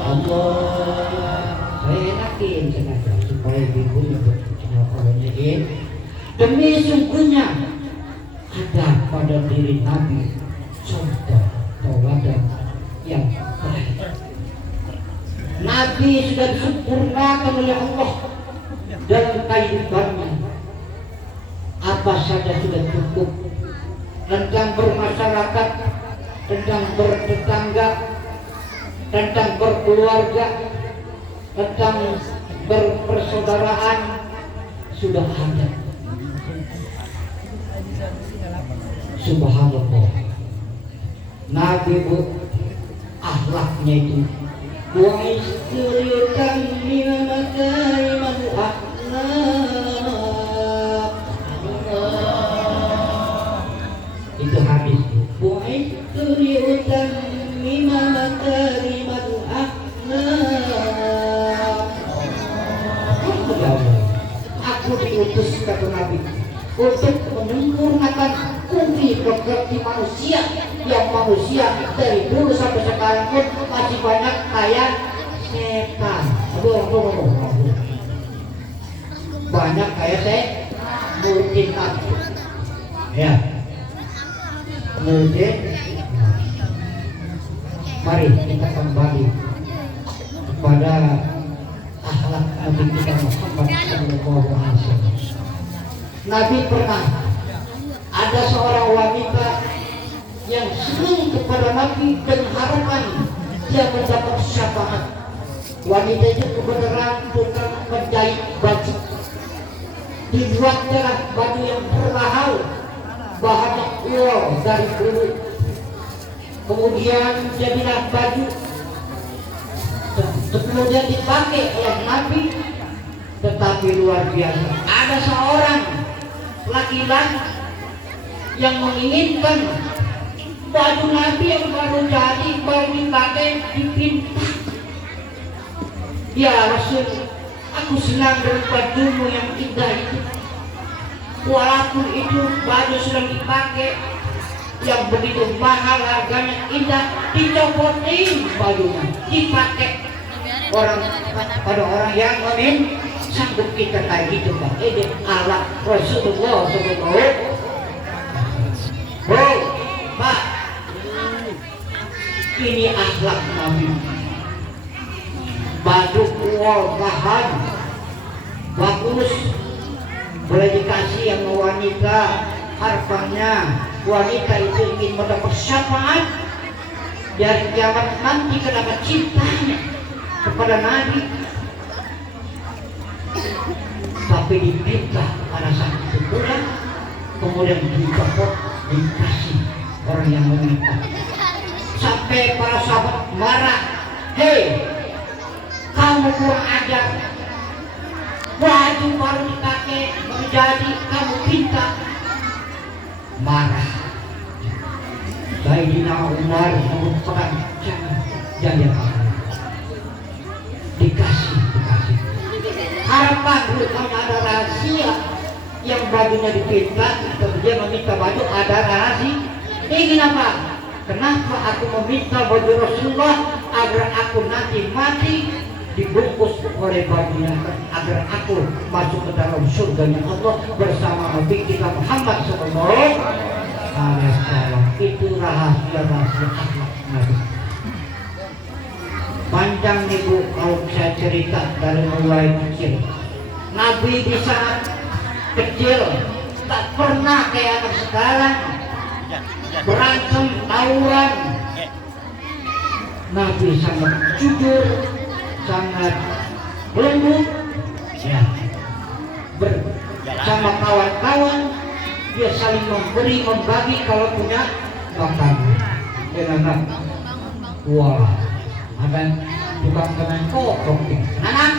Allah, saya yakin sengaja supaya ibu nyebut orangnya ini. Demi sungguhnya ada pada diri Nabi contoh tauladan yang baik. Nabi sudah disempurnakan oleh Allah dalam kehidupannya. Apa saja sudah cukup tentang bermasyarakat, tentang bertetangga, tentang berkeluarga, tentang berpersaudaraan sudah ada. Subhanallah. Nabi akhlaknya itu wa isturikan min makarimal akhlaq. Itu hadis. Wa isturikan min makarimal akhlaq. Aku diutus kata Nabi untuk menyempurnakan bukti manusia, yang manusia dari dulu sampai sekarang pun masih banyak kayak setan. Banyak kayak multitafsir. Ya. Kemudian mari kita kembali kepada akhlak Nabi kita Muhammad sallallahu alaihi wasallam. Nabi pernah ada seorang wanita yang senang kepada Nabi dan harapan dia mendapat syafaat. Wanita itu kebenaran tukang menjahit baju, dibuatnya baju yang bermahal, bahannya uang dari dulu. Kemudian jadilah baju kemudian dipakai oleh Nabi, tetapi luar biasa. Ada seorang laki-laki yang menginginkan baju Nabi yang baru jadi, baru dipakai, dipinta. Ya Rasul, aku senang dengan bajumu yang indah itu. Walaupun itu baju sedang dipakai, yang begitu mahal harganya, indah, dicopotin bajunya, dipakai orang pada orang yang sanggup kita kayak gitu Pak. Ini ala Rasulullah sallallahu. Oh, Pak, ini akhlak Nabi. Baju uang bahan bagus, boleh dikasih yang wanita. Harapannya wanita itu ingin mendapat syafaat dari kiamat nanti karena cintanya kepada Nabi. Tapi dipinta pada saat itu pula, kemudian dicopot, dikasih orang yang meminta. Sampai para sahabat marah, hei, kamu kurang ajar, baju baru dipakai menjadi kamu pinta. Marah. Sayyidina Umar merupakan jangan dikasih. Harapan dulu kalau ada rahasia yang bajunya dipinta atau dia meminta baju, ada rahasia. Ini kenapa? Kenapa aku meminta baju Rasulullah agar aku nanti mati dibungkus oleh bajunya, agar aku masuk ke dalam surganya Allah bersama Nabi kita Muhammad sallallahu alaihi wasallam. Itu rahasia akhlak Nabi. Panjang nih Bu kalau saya cerita dari mulai kecil. Nabi di saat kecil tak pernah kayak anak sekarang berantem, tawuran. Nabi sangat jujur, sangat lembut, ya. Bersama kawan-kawan dia saling memberi, membagi kalau punya makan. Dengan wah, ada tukang kemen kokok. Anak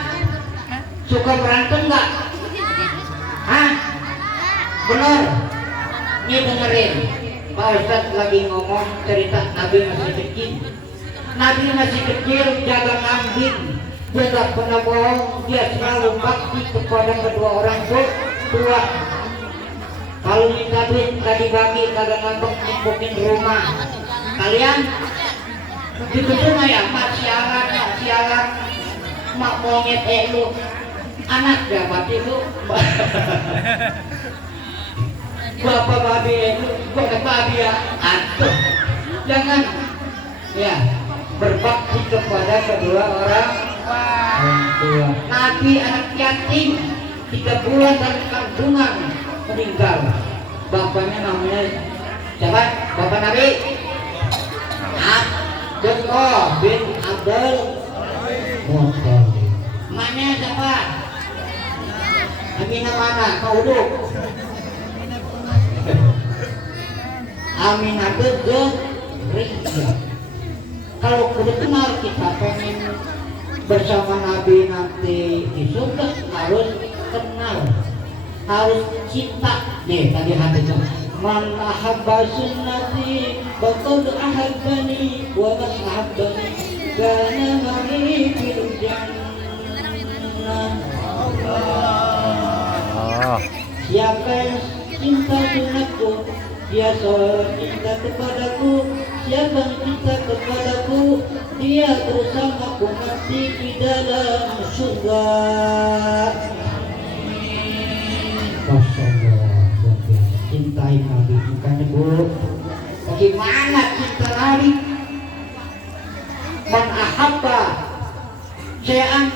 suka berantem nggak? Hah? Bener? Ini dengerin. Pak Ustadz lagi ngomong cerita Nabi masih kecil. Nabi masih kecil, jaga kambing, dia tak pernah bohong, dia selalu bakti kepada kedua orang tua. Kalau minta duit tadi bagi, kagak ngambek nyempokin rumah. Kalian gitu cuma ya, mak siaran, mak monyet lu, anak ya mati lu. Bapak babi lu, bapak babi ya, aduh, jangan ya. Berbakti kepada kedua orang tua. Nabi anak yatim 3 bulan dan kandungan meninggal. Bapaknya namanya siapa? Bapak Nabi Abdullah bin Abdul Muttalib. Namanya siapa? Aminah mana? Kau uduk. Aminah Gege Rizka. Kalau kudu kenal kita pengen bersama Nabi nanti di surga harus kenal, harus cinta. Nih tadi hadisnya. Man ahabba sunnati faqad ahabbani wa man ahabbani kana ma'i fil jannah. Siapa yang cinta sunatku, dia seorang cinta kepadaku. Siapa yang cinta kepadaku, dia bersamaku nanti di dalam surga. Cintai Nabi, bukannya buruk. Bagaimana cinta Nabi? Man ahabba syai'an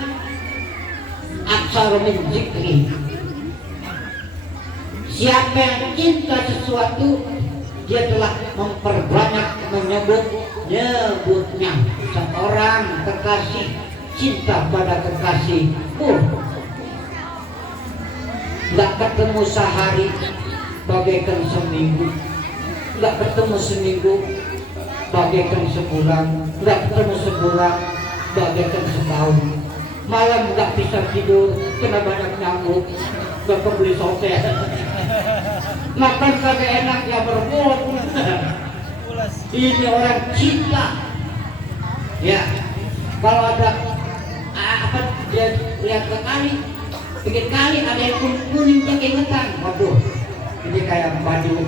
aksara min zikri. Siapa yang cinta sesuatu, dia telah memperbanyak menyebutnya. Seorang kekasih cinta pada kekasih, nggak ketemu sehari bagaikan seminggu, nggak ketemu seminggu bagaikan sebulan, nggak ketemu sebulan bagaikan setahun. Malam nggak bisa tidur kena banyak nyamuk, nggak kebeli sote. Makan kagak enak ya berbol. Ini orang cinta. Ya, kalau ada apa dia lihat ke kali, bikin kali ada yang kuning keingetan. Waduh, ini kayak baju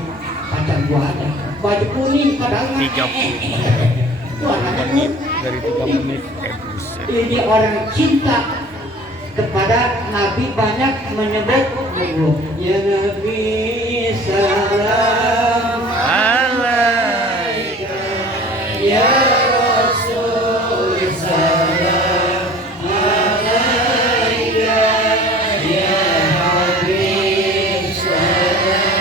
pacar gua aja. Baju kuning padahal 30 dari 3 menit. Ini orang cinta kepada Nabi, banyak menyebut ya Nabi salam alaika, ya Rasul salam alaika, ya Habib salam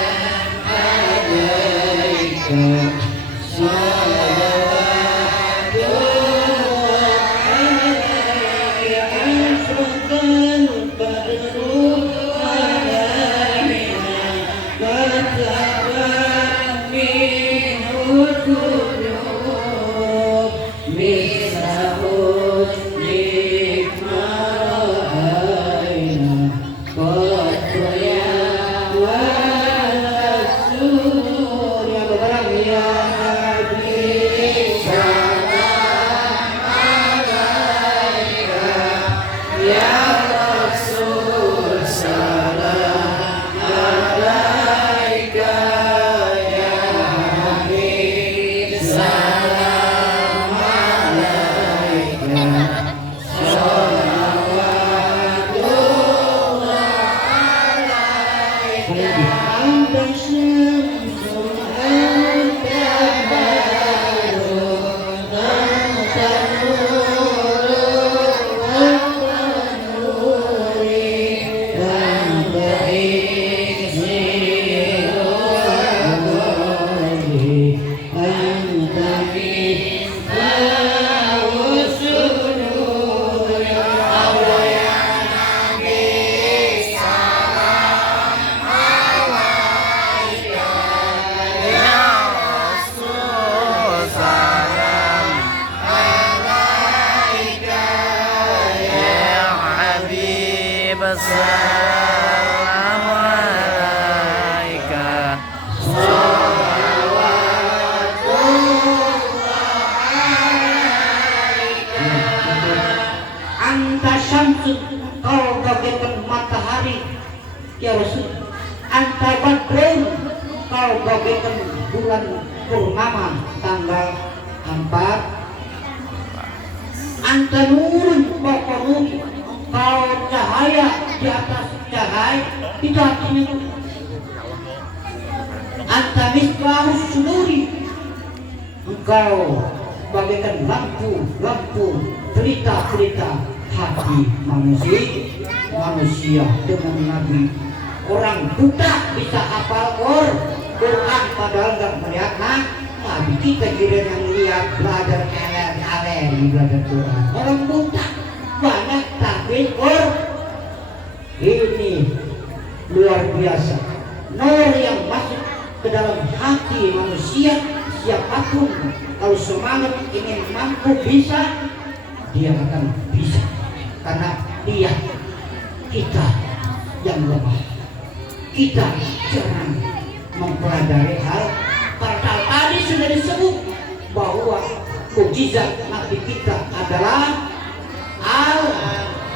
alaika, kau bagaikan matahari ya Rasul, anta badrun, kau bagaikan bulan purnama tanggal 4, anta nurun pokoknya kau cahaya di atas cahaya, itu artinya anta misbahus suduri, engkau bagaikan lampu pelita hati manusia dengan Nabi. Orang buta bisa hafal Quran padahal nggak melihat Nabi. Kita kira yang lihat belajar belajar Quran. Orang buta banyak tak tapi ini luar biasa. Nur yang masuk ke dalam hati manusia, siapapun kalau semangat ingin mampu bisa, dia akan bisa, karena dia kita yang lemah, kita jarang mempelajari hal. Karena tadi sudah disebut bahwa mukjizat Nabi kita adalah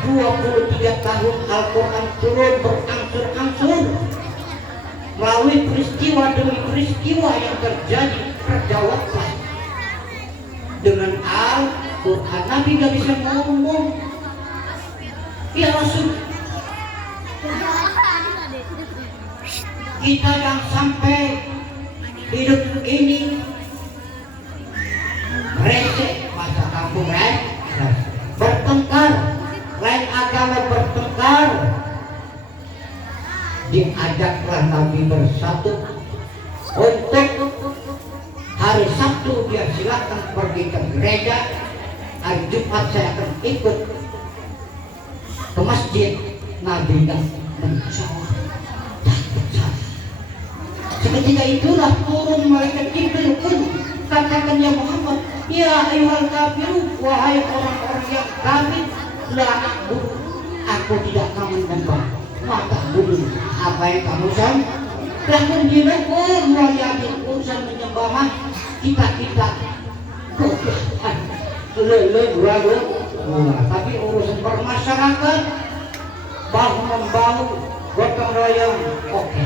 23 tahun Al-Quran turun berangsur-angsur melalui peristiwa demi peristiwa yang terjadi, terjawablah dengan Al-Quran. Nabi gak bisa ngomong, ya Rasul. Kita yang sampai hidup ini resek, masa kampung bertengkar, lain agama bertengkar. Diajaklah Nabi bersatu untuk hari Sabtu dia silakan pergi ke gereja, hari Jumat saya akan ikut ke masjid. Nabi dan menjawab, takut saya. Seketika itulah turun malaikat Jibril pun katakan, ya Muhammad, ya ayyuhal kafirun, wahai orang-orang yang kafir, la a'budu, aku tidak kamu menyembah. Maka dulu apa yang kamu lakukan di negeri wajib urusan menyembah kita tapi urusan bermasyarakat bahu membahu gotong royong oke.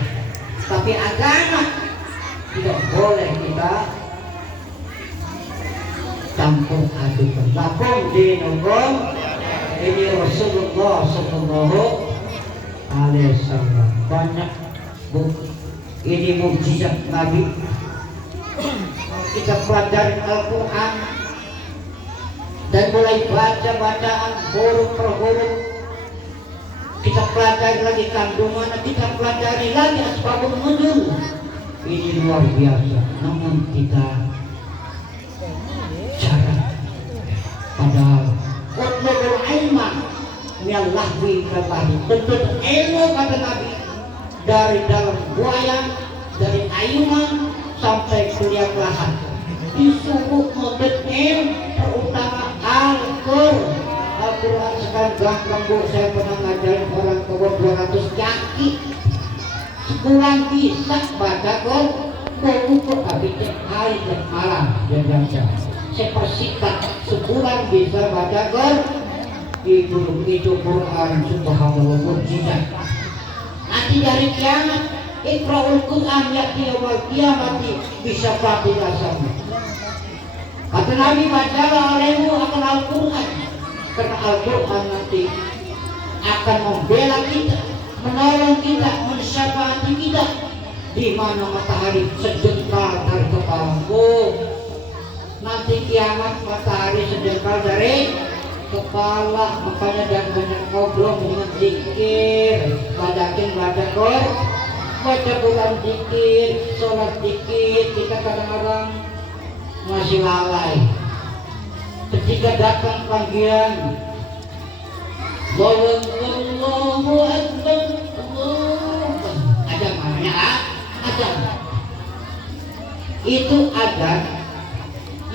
Tapi agama tidak boleh kita campur adukan. Lakum dinukum, ini Rasulullah sallallahu alaihi wasallam. Banyak ini mukjizat Nabi. Kita pelajari Al-Quran dan mulai baca bacaan huruf per huruf. Kita pelajari lagi kandungan, kita pelajari lagi asbabun nuzul. Ini luar biasa. Namun kita cara padahal utlubul ilma minal lahwi wal lahwi, tuntut ilmu kata Nabi dari dalam buaya, dari ayunan sampai kuliah lahan. Disuruh menuntut ilmu, terutama Al-Quran. Sekarang gampang bu, saya pernah ngajarin orang tua 200 kaki sebulan bisa baca buku tapi tiap hari tiap malam dia baca. Saya persingkat sebulan bisa baca itu Quran. Subhanallah, mukjizat. Nanti dari kiamat Iqra'ul Quran ya'ti yaumil qiyamati bisa fatiha sama. Kata Nabi, bacalah olehmu akan Al-Quran, karena Al-Quran nanti akan membela kita, menolong kita, mensyafaati kita di mana matahari sejengkal dari kepalamu. Nanti kiamat matahari sejengkal dari kepala. Makanya jangan banyak ngobrol, dengan zikir, baca Quran, baca Quran zikir, sholat zikir. Kita kadang-kadang masih lalai. Ketika datang panggilan Allahu Akbar, azan namanya azan. Itu azan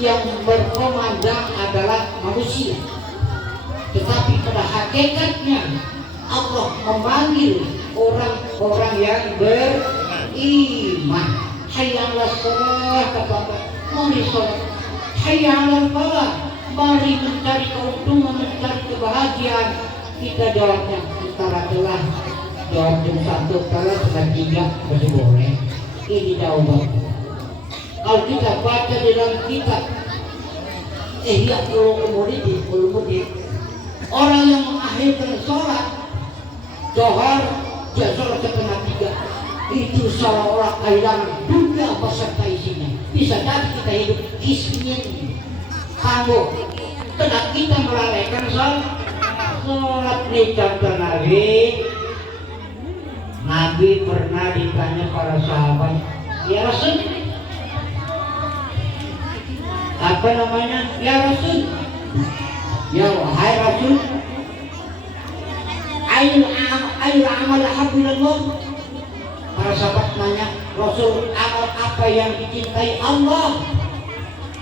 yang berkomandang adalah manusia, tetapi pada hakikatnya Allah memanggil orang-orang yang beriman. Hayya 'alas shalah, kata mari sholat. Hayya 'alal falah, mari mencari keuntungan, mencari kebahagiaan. Kita jawabnya setara telah, jawab jam 1, kalau setengah 3 masih boleh. Ini jawaban. Kalau kita baca di dalam kitab Ihya Ulumuddin, orang yang mengakhirkan sholat Zohar, dia sholat setengah 3, itu seolah-olah kehilangan dunia beserta isinya. Bisa jadi kita hidup isinya kamu, karena kita melalaikan sholat. Nih contoh Nabi pernah ditanya para sahabat, ya Rasul, apa namanya? Ya Rasul, ya wahai Rasul, amal habilallah. Para sahabat nanya, Rasul, amal apa yang dicintai Allah?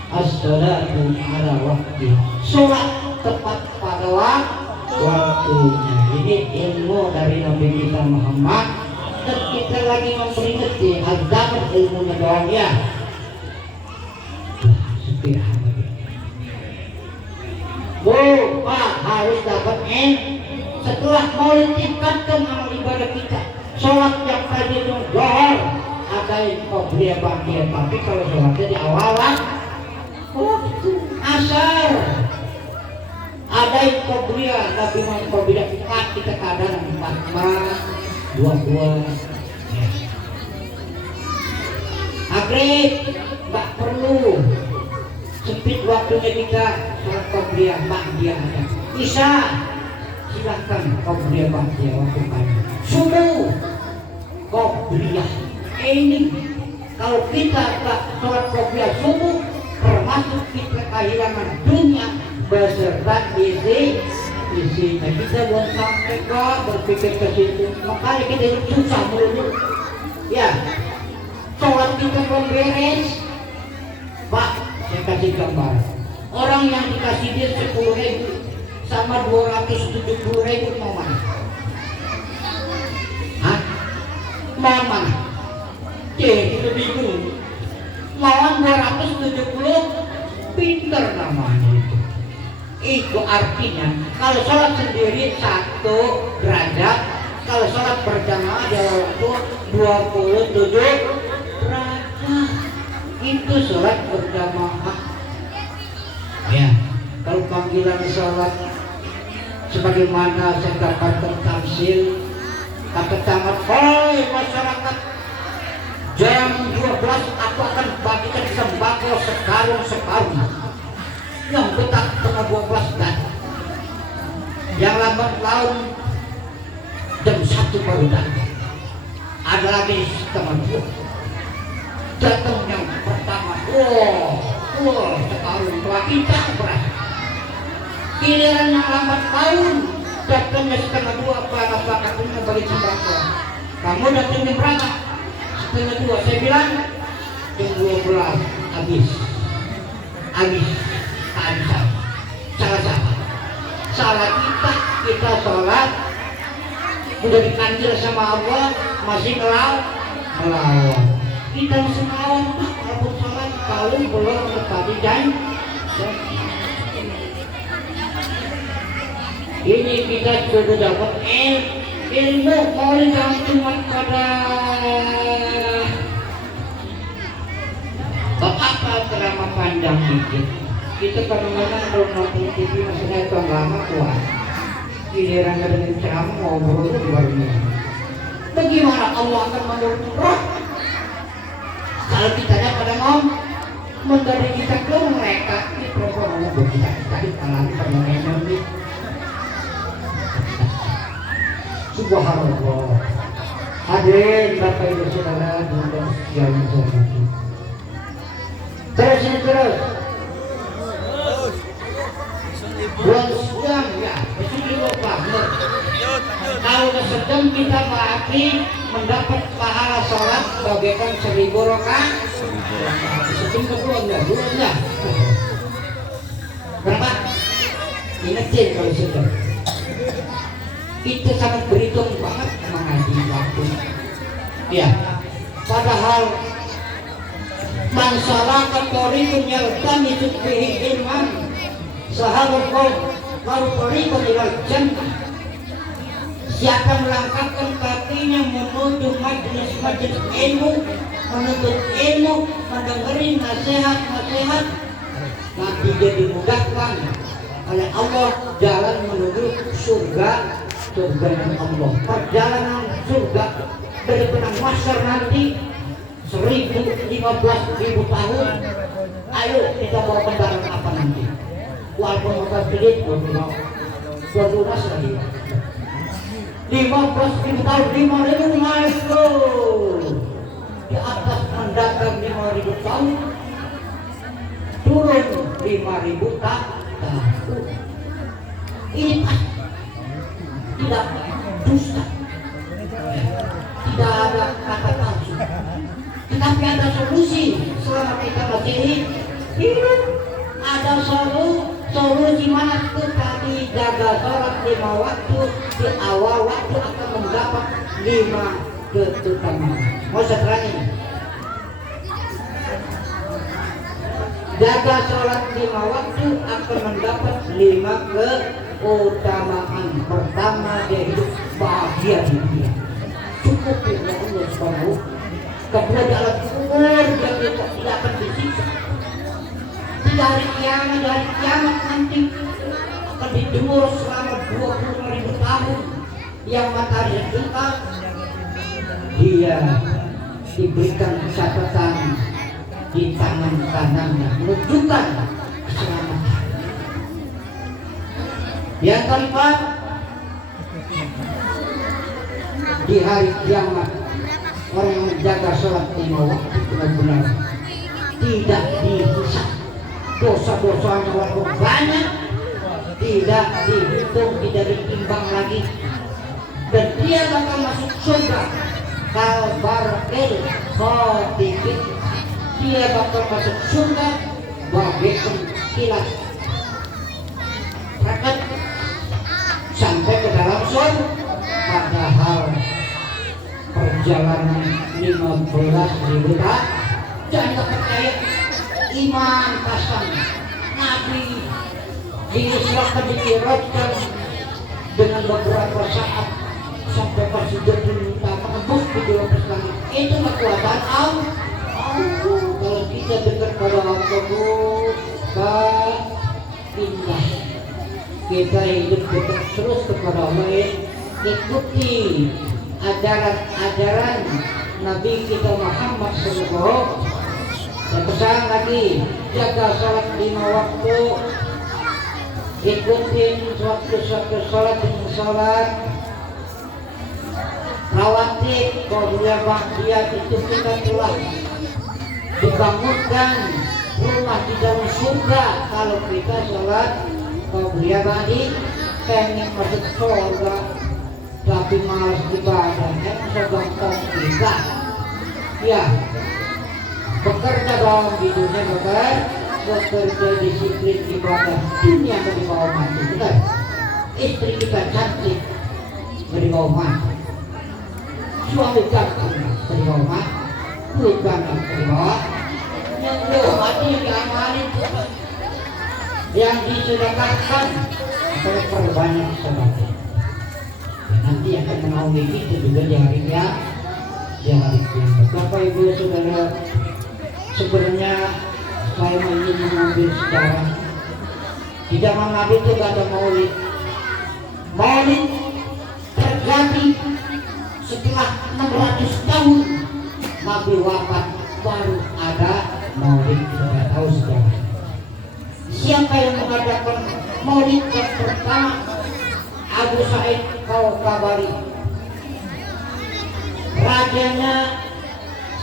As-salatu ala waktu, sholat tepat pada waktunya. Ini ilmu dari Nabi kita Muhammad. Dan kita lagi memperingati azab ilmunya doang ya. Bu, Pak harus dapat setelah mau tingkatkan amal ibadah kita. Sholat yang tadi itu zuhur ada qobliyah ba'diyah, tapi kalau sholatnya di awal waktu asar ada qobliyah, tapi mau qobliyah kita kadang 4 2 Agrib nggak perlu sempit waktunya kita sholat qobliyah ba'diyah ada. Isya silahkan qobliyah ba'diyah waktu pagi. Subuh qobliyah ini kalau kita tak sholat qobliyah subuh termasuk kita kehilangan dunia beserta isinya. Kita belum sampai kok berpikir ke situ, makanya kita susah melulu ya. Sholat kita belum beres Pak, saya kasih gambar orang yang dikasih dia 10.000 sama 270.000 mau mana? Hah? Mau mana? Kita bingung. Lawan 270 pinter namanya itu. Itu artinya kalau sholat sendiri 1 derajat, kalau sholat berjamaah adalah waktu 27 derajat. Itu sholat berjamaah. Ya, kalau panggilan sholat sebagaimana saya dapatkan tamsil kata tamat, hoi masyarakat, jam 12 aku akan bagikan sembako sekarung yang betak tengah 12 dan yang lambat laun jam 1 baru datang, ada lagi setengah 2 datang yang pertama, wah sekarung telah kita beras. Giliran yang lambat laun datangnya setengah 2 apa katanya bagi sembako. Kamu datangnya berapa? Setengah 2. Saya bilang jam 12 habis kehabisan. Salah siapa? Salah kita sholat udah dikanjil sama Allah masih melawan. Kita masih melawan Pak, walaupun sholat kalau belum tadi janji. Ini kita sudah dapat ilmu orang yang cuma pada apa ceramah panjang dikit. Kita kadang-kadang kalau nonton TV maksudnya itu lama kuat. Giliran dengan ceramah ngobrol itu di barunya. Bagaimana Allah akan menurut roh? Kalau kita pada ngomong dari kita ke mereka ini perempuan ngomong kita tadi alami permainan ini. Subhanallah. Hadirin Bapak Ibu Saudara dan yang hormati. Terus. Bulan sedang ya, itu lupa. Kalau sedang kita berarti mendapat pahala sholat bagaikan 1000 rakaat. 1000 bulan. Berapa? Ingetin kalau sedang. Itu sangat berhitung banget mengaji waktu. Ya, padahal masalah katorikun yaltami bihi ilman sahabul qaum qarqarikun ilal jannah. Siapa melangkahkan kakinya menuju majelis ilmu, menuntut ilmu, mendengarin nasihat, nanti dia dimudahkan oleh Allah jalan menuju surga Allah. Perjalanan surga dari benang mahsyar nanti 15.000 tahun. Ayo kita bawa kendaraan apa nanti? Walaupun motor sedikit, buat lunas lagi. 15.000 tahun, 5.000 naik tuh. Di atas mendatar 5.000 tahun, turun 5.000 tahun. Ini tidak dusta. tidak ada kata palsu. Tetapi ada solusi selama kita masih hidup. Ada solusi mana tuh tadi jaga sholat 5 waktu di awal waktu akan mendapat 5 keutamaan. Mau seterani? Jaga sholat 5 waktu akan mendapat 5 keutamaan. Pertama, dia hidup bahagia di dunia. Cukup ya Allah Subhanahu. Kedua, dalam kubur dia tidak akan disiksa. Dari kiamat nanti akan dijemur selama 25.000 tahun yang matahari terbenam. Dia diberikan catatan di tangan kanannya menunjukkan keselamatan. Yang keempat, di hari kiamat orang yang menjaga sholat 5 waktu benar-benar tidak dihisab. Dosa-dosanya walaupun banyak tidak dihitung, tidak ditimbang lagi, dan dia bakal masuk surga. Kalbaril khotifin, dia bakal masuk surga bagaikan kilat raket sampai ke dalam surga. Padahal perjalanan 15.000 tahun. Jangan percaya. Iman pasang Nabi diisrakan, dikirotkan dengan beberapa saat sampai pas sudah diminta menembus ke 12 langit. Itu kekuatan Allah. Kalau kita dekat pada Allah, indah. Kita hidup dekat terus kepada Allah. Ikuti ajaran Nabi kita Muhammad SAW. Dan pesan lagi, jaga sholat 5 waktu, ikutin waktu sholat dengan sholat rawatib. Qabliyah ba'diyah itu kita telah dibangunkan rumah di dalam surga kalau kita sholat qabliyah ba'di. Pengen masuk surga tapi malas ibadah, segampang kita ya. Bekerja dong di dunia, bekerja disiplin ibadah dunia mau dibawa mati, betul? Istri kita cantik mau dibawa mati, suami ganteng mau dibawa mati, duit banyak mau dibawa, yang mati yang diamalin, yang disedekahkan atau perbanyak sedekah. Nanti akan menaungi kita juga di hari kiamat. Bapak Ibu Saudara, sebenarnya saya ingin mengambil sejarah. Di zaman Nabi itu gak ada maulid. Maulid terjadi setelah 600 tahun Nabi wafat, baru ada maulid. Sudah tahu sejarah. Siapa yang mengadakan maulid yang pertama? Abu Sa'id Al-Kabari. Rajanya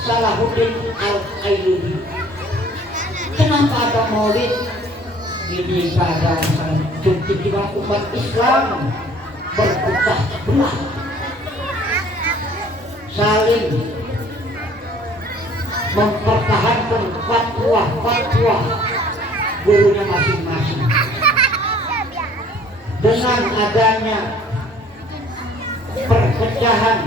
Salahuddin Al-Ayyubi. Kenapa ada maulid? Ini keadaan sangat penting di mana umat Islam berpecah belah, saling mempertahankan fatwa gurunya masing-masing. Dengan adanya perpecahan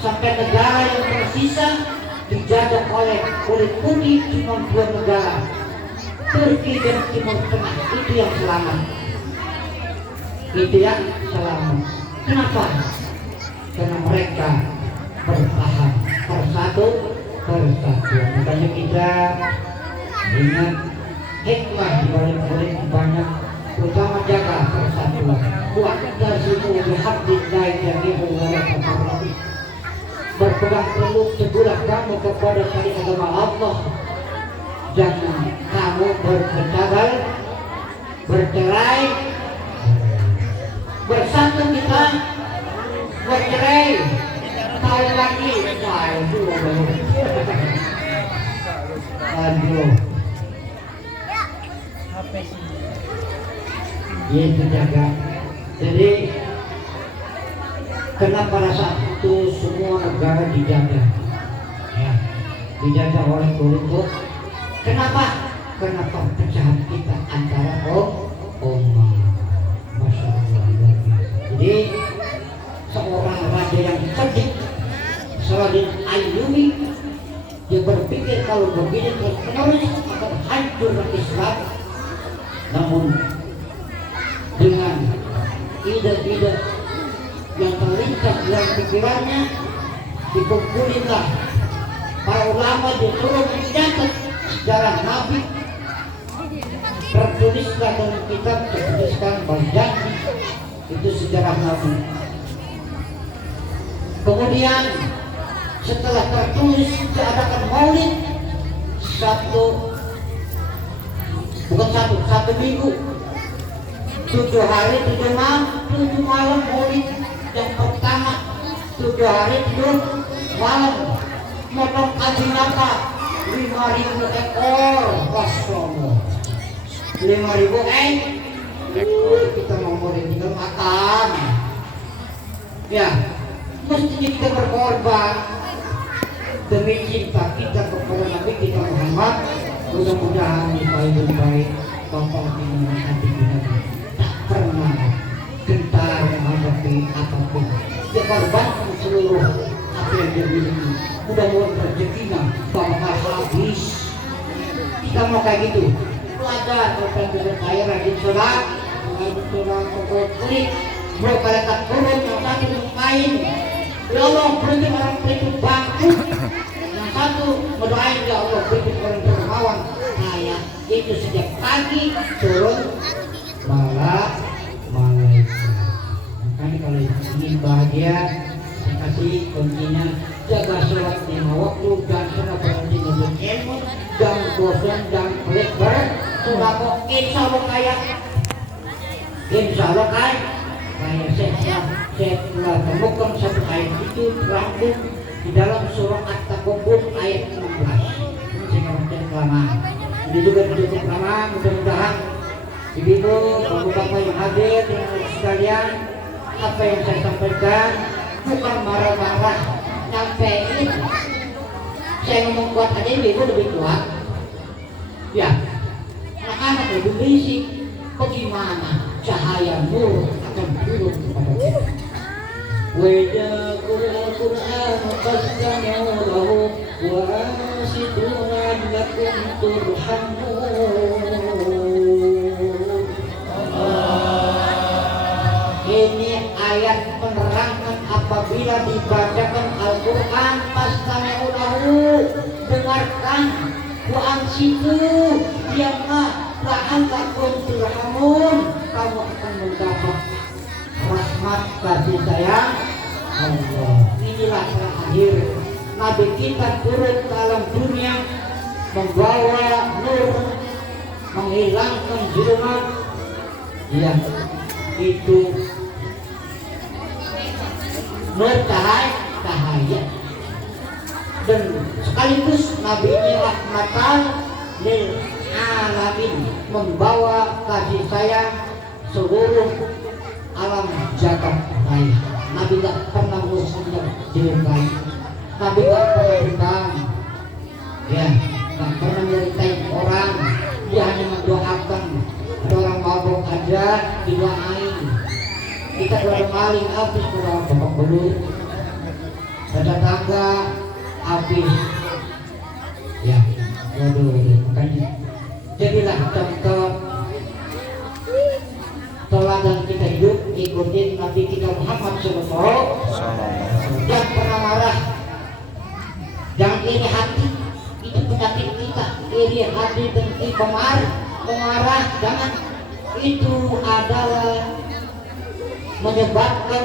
sampai negara yang tersisa dijajah oleh kulit putih cuma 2 negara, Turki dan Timur Tengah. Itu yang selamat. Kenapa? Karena mereka bertahan persatu. Makanya kita ingat hikmah di balik banyak, terutama jaga persatuan. Berpegang teguh teguhlah kamu kepada syariat agama Allah. Jangan kamu bercerai, bersatu kita bercerai, tahu lagi, aduh, itu jaga. Jadi kenapa pada saat itu semua semua negara dijajah, ya, dijajah oleh Belanda. Kenapa? Karena perpecahan kita antara umat. Masya Allah, luar biasa. Jadi seorang raja yang cerdik, Saladin Ayyubi, dia berpikir kalau begini terus akan hancur Islam. Namun dengan ide-ide yang terlintas dalam pikirannya, dikumpulinlah para ulama, disuruh mencatat sejarah Nabi, tertulislah dalam kitab, tertuliskan berjanji itu sejarah Nabi. Kemudian setelah tertulis diadakan maulid satu minggu, 7 hari 7 malam maulid yang pertama, 7 hari 7 malam. Motong kambing apa? 5.000 ekor. Rasulullah 5.000 ekor. Kita mau maulid tinggal makan, ya. Mestinya kita berkorban demi cinta kita kepada Nabi kita Muhammad. Mudah-mudahan supaya lebih baik Bapak Ibu Nabi tak pernah gentar menghadapi apapun. Dia korbankan seluruh apa yang dia miliki. Mudah-mudahan rezekinya bakal habis. Kita mau kayak gitu. Belajar tentang kita kaya rajin sholat, rajin sholat pokok klik. Bro kalian turun yang satu ngapain? Ya Allah, berikan orang itu bangkrut. Yang satu mendoain, ya Allah, berikan orang dermawan. Saya itu sejak pagi turun malaikat. Makanya kalau ingin bahagia, saya kasih kuncinya, jaga sholat 5 waktu, dan pernah berhenti dengan ilmu, dan bosan, dan pelit bersedekah. Insya Allah kaya. Insya Allah kaya. Saya telah temukan satu ayat itu terangkum di dalam surah At-Takabur ayat 16. Saya baca kelamaan. Ini juga cukup lama. Mudah-mudahan ibu-ibu, bapak-bapak yang hadir dan sekalian, apa yang saya sampaikan bukan marah-marah, nyampein. Saya ngomong kuat aja, ibu lebih kuat. Ya, anak-anak lebih berisik. Bagaimana cahaya nur akan turun kepada kita? Wajah Quran fastami'u lahu wa ansitu la'allakum turhamun. Ini ayat penerangan apabila dibacakan Al-Quran, fastami'u lahu, dengarkan, wa ansitu, diamlah, la'allakum turhamun, kamu akan mendapat rahmat kasih sayang Allah. Inilah terakhir Nabi kita turun ke alam dunia, membawa nur, menghilangkan zulmat. Ya, itu nur cahaya, dan sekaligus Nabi ini rahmatan lil alamin, membawa kasih sayang seluruh alam jagat raya. Nabi tak pernah musuhnya jengkai, Nabi tak pernah dendam, ya, tak pernah menyeritain orang. Dia hanya mendoakan. Ada orang mabuk aja didoain. Kita kalau maling habis, kalau bapak belut, ada tangga habis, ya. Waduh, makanya jadilah contoh teladan kita hidup, ikutin Nabi kita Muhammad SAW. Jangan pernah marah, jangan iri hati, itu penyakit kita. Iri hati dan pemarah, jangan. Itu adalah menyebabkan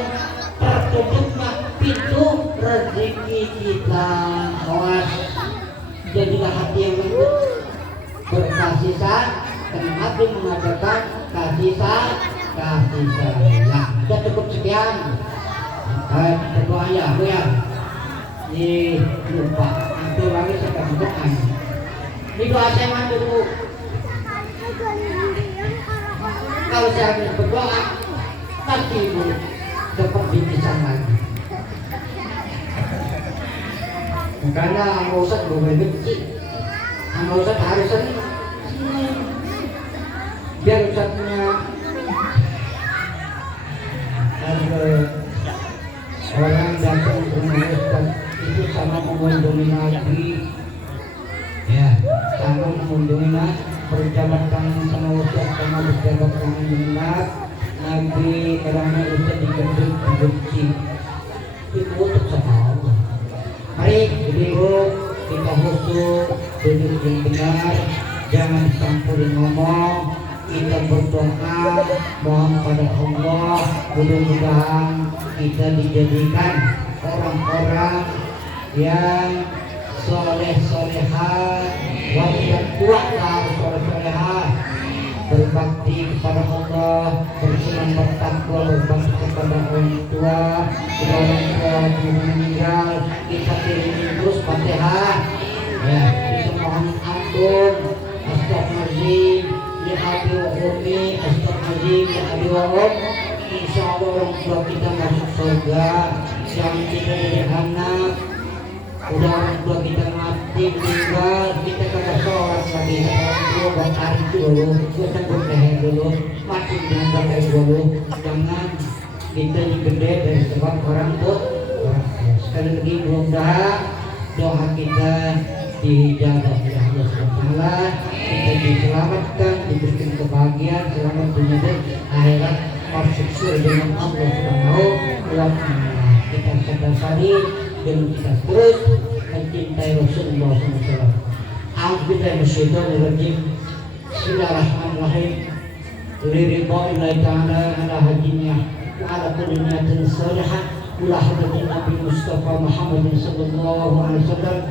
tertutupnya pintu rezeki kita. Awas, jadilah hati yang lembut, berkasih sayang, karena Nabi mengajarkan kasih sayang. Sudah cukup sekian. Kita doa ya, Bu ya. Ini lupa, nanti lagi saya akan doa. Ini doa saya mantu dulu. Kalau saya habis berdoa, nanti Ibu dapat bingkisan lagi. Makanya ang usap boleh benci, ang usap harus senang. Biar usapnya orang datang ke rumah Ustaz itu sama mengunjungi Nabi, ya, sama mengunjungi Nabi, berjabat tangan sama Ustaz, sama berjabat tangan dengan Nabi, karena Ustaz dikejut, dibenci. Itu untuk sama Allah. Mari ibu kita khusyuk, duduk yang benar, jangan campur ngomong. Kita berdoa mohon pada Allah, mudah-mudahan kita dijadikan orang-orang yang soleh-solehah, wanita tua harus soleh-solehah, berbakti kepada Allah, beriman bertakwa, berbakti kepada orang tua, orang tua meninggal, kita kirim terus Fatihah, ya, kita mohon ampun, astagfirullahaladzim, ya abi wa ummi, astagfirullahaladzim, ya abi wa ummi. Insya Allah orang tua kita masuk surga, yang kita jadi anak, udah orang tua kita mati meninggal, kita kagak sholat lagi, orang tua bertarik dulu, kita berleher dulu, mati dengan berleher dulu, jangan kita digede dari sebab orang tua. Sekali lagi mudah-mudahan doa kita dijaga oleh Allah SWT, kita diselamatkan, diberikan kebahagiaan, selamat dunia dan akhirat, masuk surga dengan Allah SWT. Kita sadar-sadar dan kita terus mencintai Rasulullah SAW. A'udzubillahi minasyaitonirrajim. Bismillahirrahmanirrahim. Liridha'illahi ta'ala ala hadinya wa ala kulli niyatin salihah ila hadratin Nabi Mustafa Muhammadin sallallahu alaihi wasallam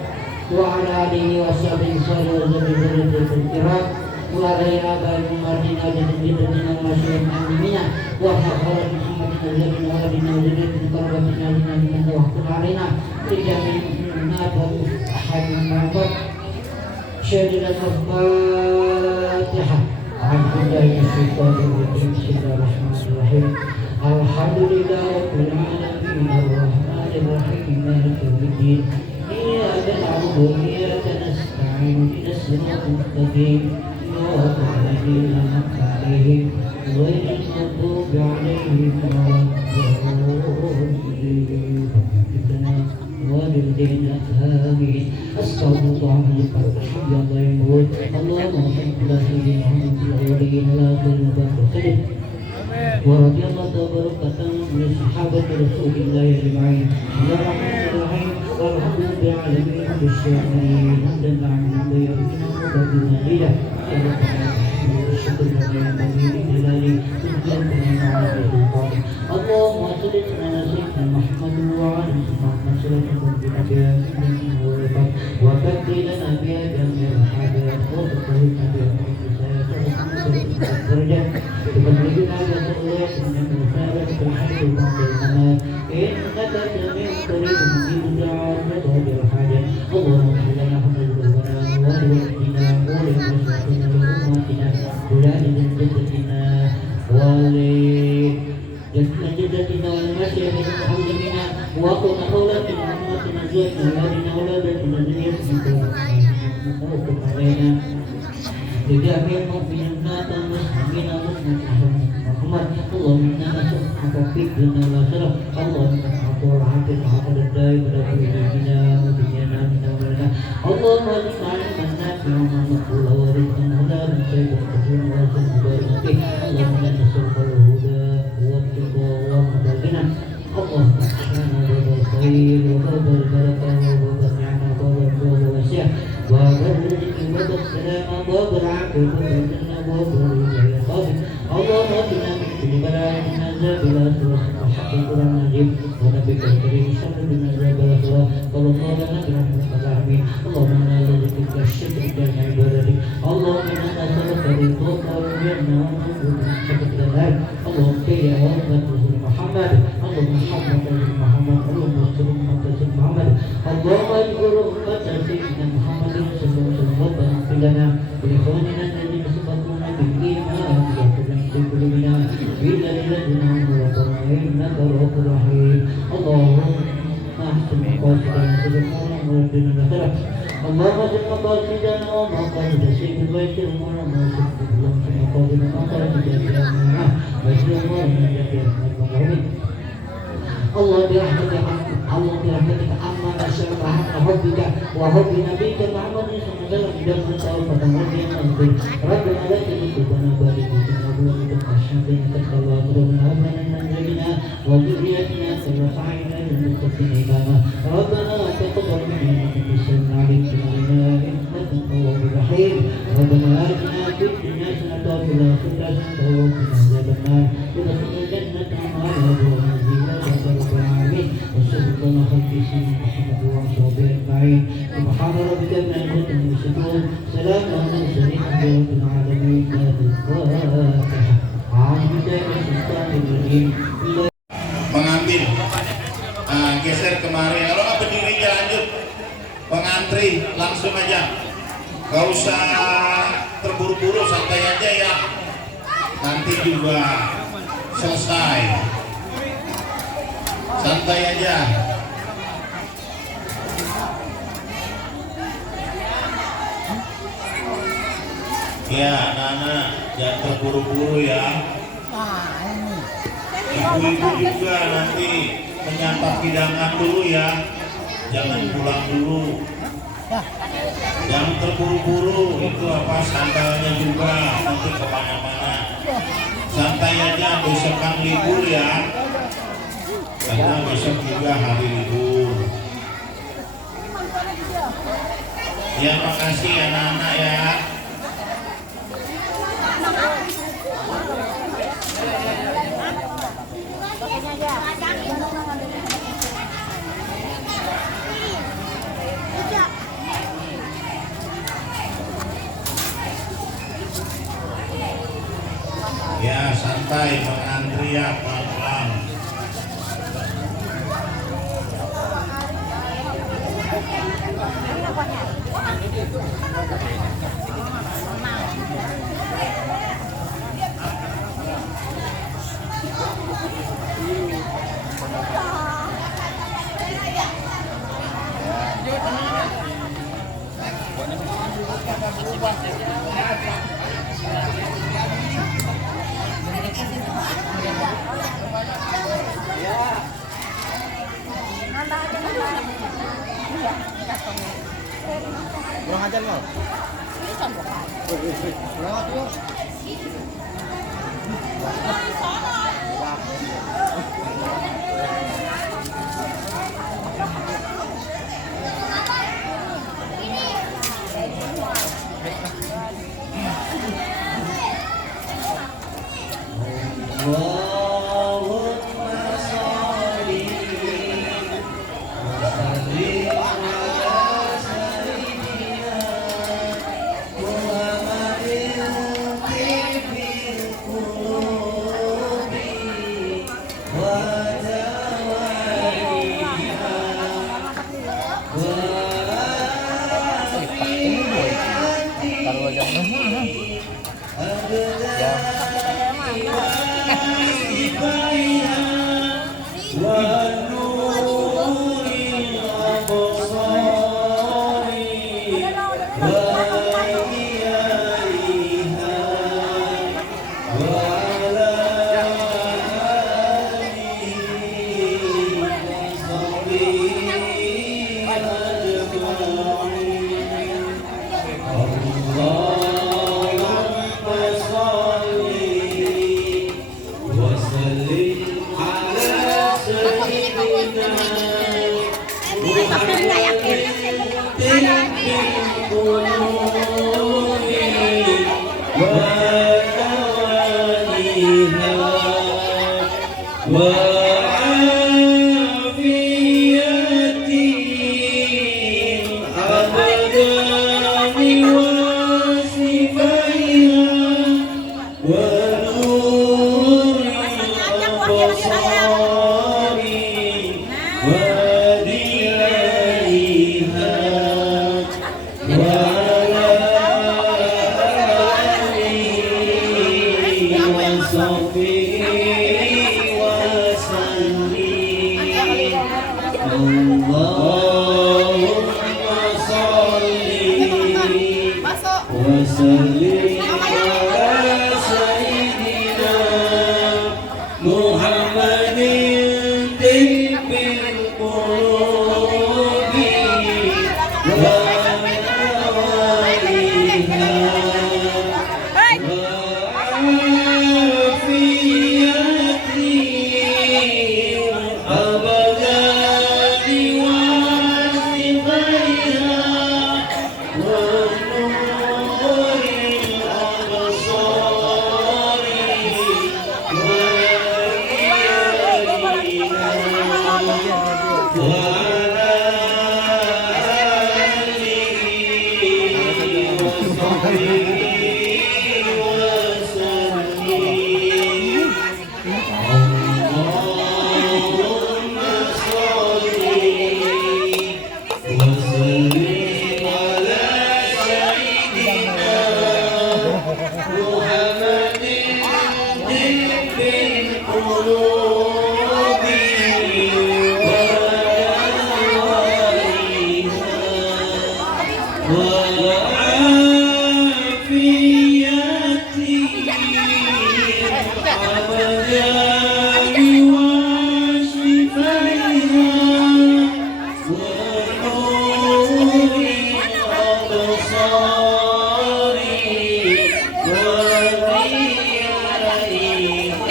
wa ala alihi wa sahbihi sallallahu alaihi wasallam wa ala aba'i martina jadidina wa syai'in amina wa hafala Muhammadin alladhina wa alina wa zurriyatin qarrabatina lina min waqtin alaina lijamin nabal ahadin ma'bad syai'in al-fatihah. Bismillahirrahmanirrahim. Alhamdulillah rabbil alamin arrahmanir rahim maliki yaumiddin. Iyyaka na'budu wa iyyaka nasta'in ihdinas siratal mustaqim siratal ladzina an'amta 'alaihim ghairil maghdubi 'alaihim waladdallin. Amin. Astagfirullahaladzim. Allahumma salli ala sayyidina Muhammadin wa ala alihi wa sahbihi. ورضي الله تبارك من صحابة رسول الله أجمعين. بسم الله الرحمن الرحيم. والحمد لله العالمين بالشاملين حمدا لعنا بيرنا وبدنا لله الشكر لله بجلاله اللهم صل على سيدنا محمد وعلى محمد صلى وبدل لنا بها جميع الحاجات وتطهرنا بها الدرجات وتبلغنا بها إنك مسارع بالحق والمال إنك سميع قريب مجيب الدعاء وتطهر الحاجات. اللهم اغفر لنا ذنوبنا ولوالدينا ولمشايخنا ولأمهاتنا ولأهل جدتنا ولجدتنا ولمشايخنا ومعلمينا وقنا أولادنا وأمهاتنا زوجنا أولادنا أولادنا ذريتنا وقم علينا بجميع المؤمنين والمسلمين والمسلمين Muhammad. Allahumma inna nas'aluka fid dunya wal akhirah. Allahumma atur hati hati dari dunia wa dunyana min awalna. Allahumma ij'al manna wa manqul wa rizqan halal tayyib wa barakatuh. Allahumma nas'aluka al-huda wa at-tuqa wa al-ghina. Allahumma inna nas'aluka al-khair wa al-barakah wa al-ni'mah wa al-wasi'ah wa al-rizq wa al-salam wa al-'afiyah wa al-hidayah. اللهم اغفر من كل بلاء من عذاب الاخره وحق القران العظيم ونبيك الكريم شر من عذاب الاخره والله لنا برحمتك العظيم. اللهم انا نذكرك الشكر كان عبادتك. اللهم انا نسالك رضاك والجنه ونعوذ بك من سخطك النار. اللهم يا رب محمد. اللهم حفظ محمد. اللهم استر امه محمد. اللهم اجبر امه سيدنا محمد صلى الله عليه وسلم. ربنا اغفر لنا ولاخواننا الذين سبقونا بالايمان قلوبنا إلا لدنا وربنا إنك رؤوف رحيم. اللهم اللهم اجعل مقاصدنا ومقاصد شيخ البيت المنور Allah birahmatika amma nasya'u rahmat rabbika wa rabbi nabiyyika Muhammadin sallallahu alaihi wasallam dan tahu pada nabi yang Rabbana la tuzigh qulubana ba'da idh hadaytana wa hab lana min ladunka wa dhurriyyatina qurrata a'yunin waghfir lana Rabbana taqabbal minna innaka antal tawwabur rahim Rabbana atina fid dunya hasanatan wa fil akhirati hasanatan wa qina adzaban nar wa jannata وسبحان خلق سيدنا محمد وصحبه اجمعين سبحان ربك رب العزه عما يصفون سلام على المرسلين الحمد لله رب العالمين الفاتحه أعوذ بالله من الشيطان الرجيم mengambil geser kemarin, kalau nggak berdiri ya lanjut, pengantri langsung aja, nggak usah terburu-buru, santai aja ya, nanti juga selesai, santai aja. Ya anak-anak jangan terburu-buru ya. Ibu-ibu juga nanti menyantap hidangan dulu ya, jangan pulang dulu, jangan terburu-buru, itu apa sandalnya juga nanti kemana-mana, santai aja, besok kan libur ya, karena besok juga hari libur. Ya makasih anak-anak ya. Ya santai mengantri ya pelan-pelan. Kurang ajar mau. Allah Ini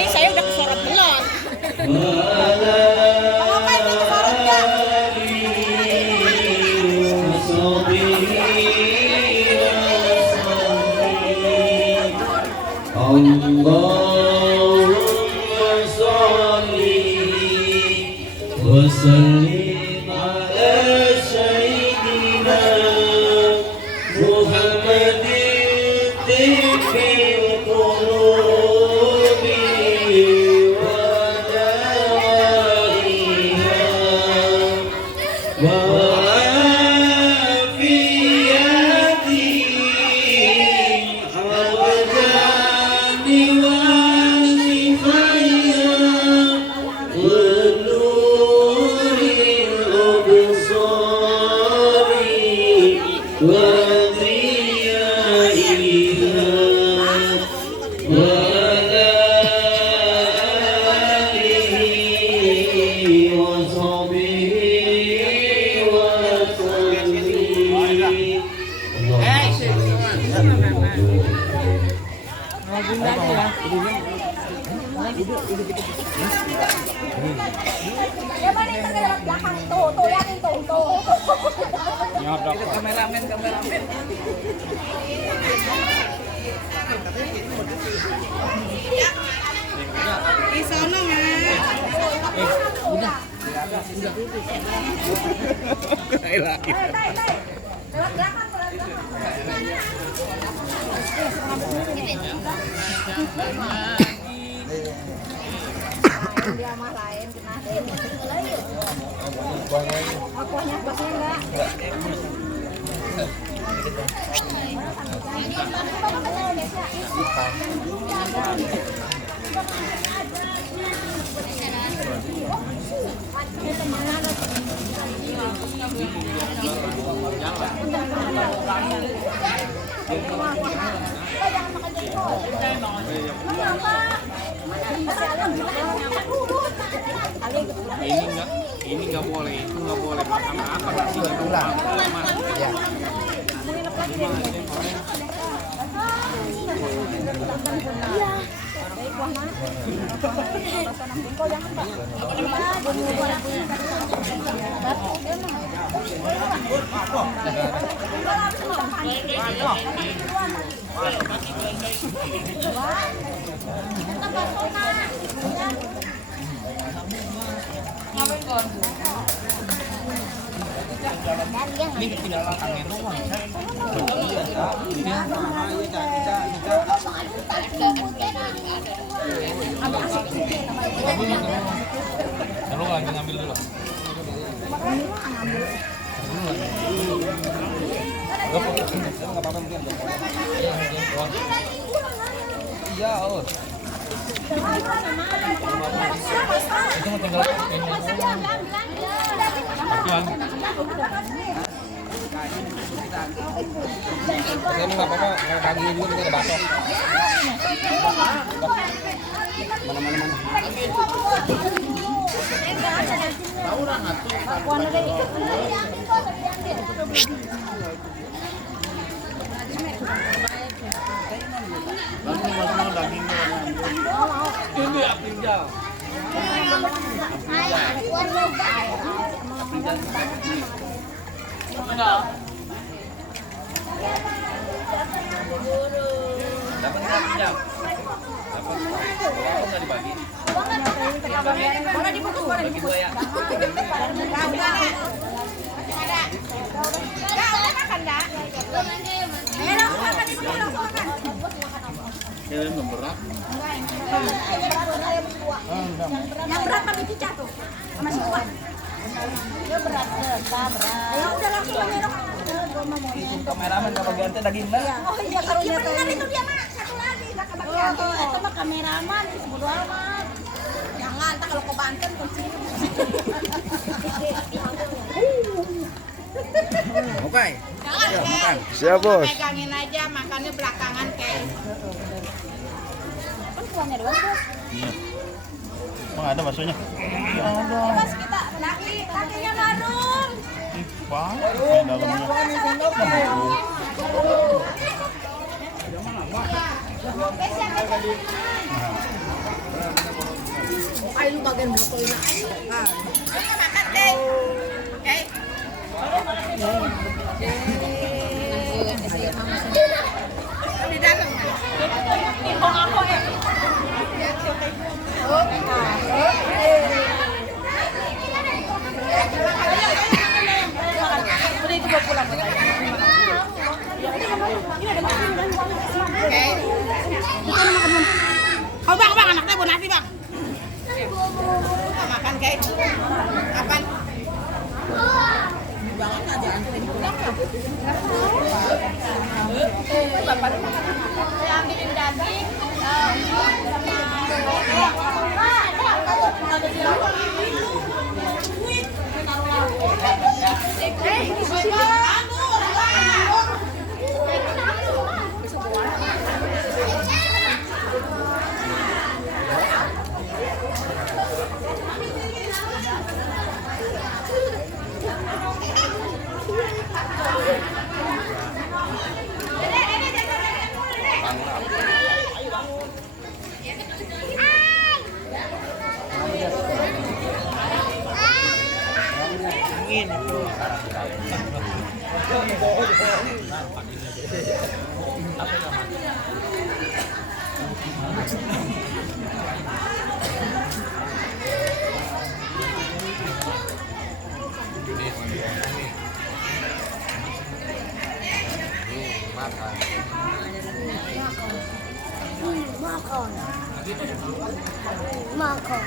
saya udah kesorot belum? وسلم على سيدنا محمد طب القلوب ودوائها وعافية الأبدان وشفائها ونور الأبصار وضيائها وعلى آله وصحبه Ya mana yang tergerak belakang tuh yakin tuh. Kameramen. Di sana Udah. Lewat belakang. Dia mah lain kena deh. Akunya enggak. Ini nggak boleh, itu nggak boleh makan apa nasi pulang. Ya. Ini tinggal makannya doang. Lalu lagi ngambil dulu. Iya, oh. Itu mau tinggal saya nggak apa-apa, kalau pagi juga kita ada batok. Mana. Dapat jam. Dapat nggak dibagi? Boleh dibungkus, boleh dibungkus. Ya. Yang berat kami itu jatuh sama si Wan. Dia berat. Ya udah langsung merok. Kameramen kalau ganti daging lah. Oh iya karunya benar itu dia mah satu lagi enggak kebagian. Itu mah kameraman bodo amat. Banten kunci. Oke. Jangan, Ken. Siap, Bos. Pegangin aja, makannya belakangan, Ken. Kan kuahnya doang, Bos. Iya. Emang ada baksonya? Ya, Mas, kita kakinya marung. Ih, banyak kayak dalamnya. Ayo bagian botolnya. Makan, Ken. Ken. Di dalam. Kau bang, anaknya mau nasi bang. Makan kayak kapan? Banget aja anterin pulang. Bapak makan. Saya ambilin daging. Makan.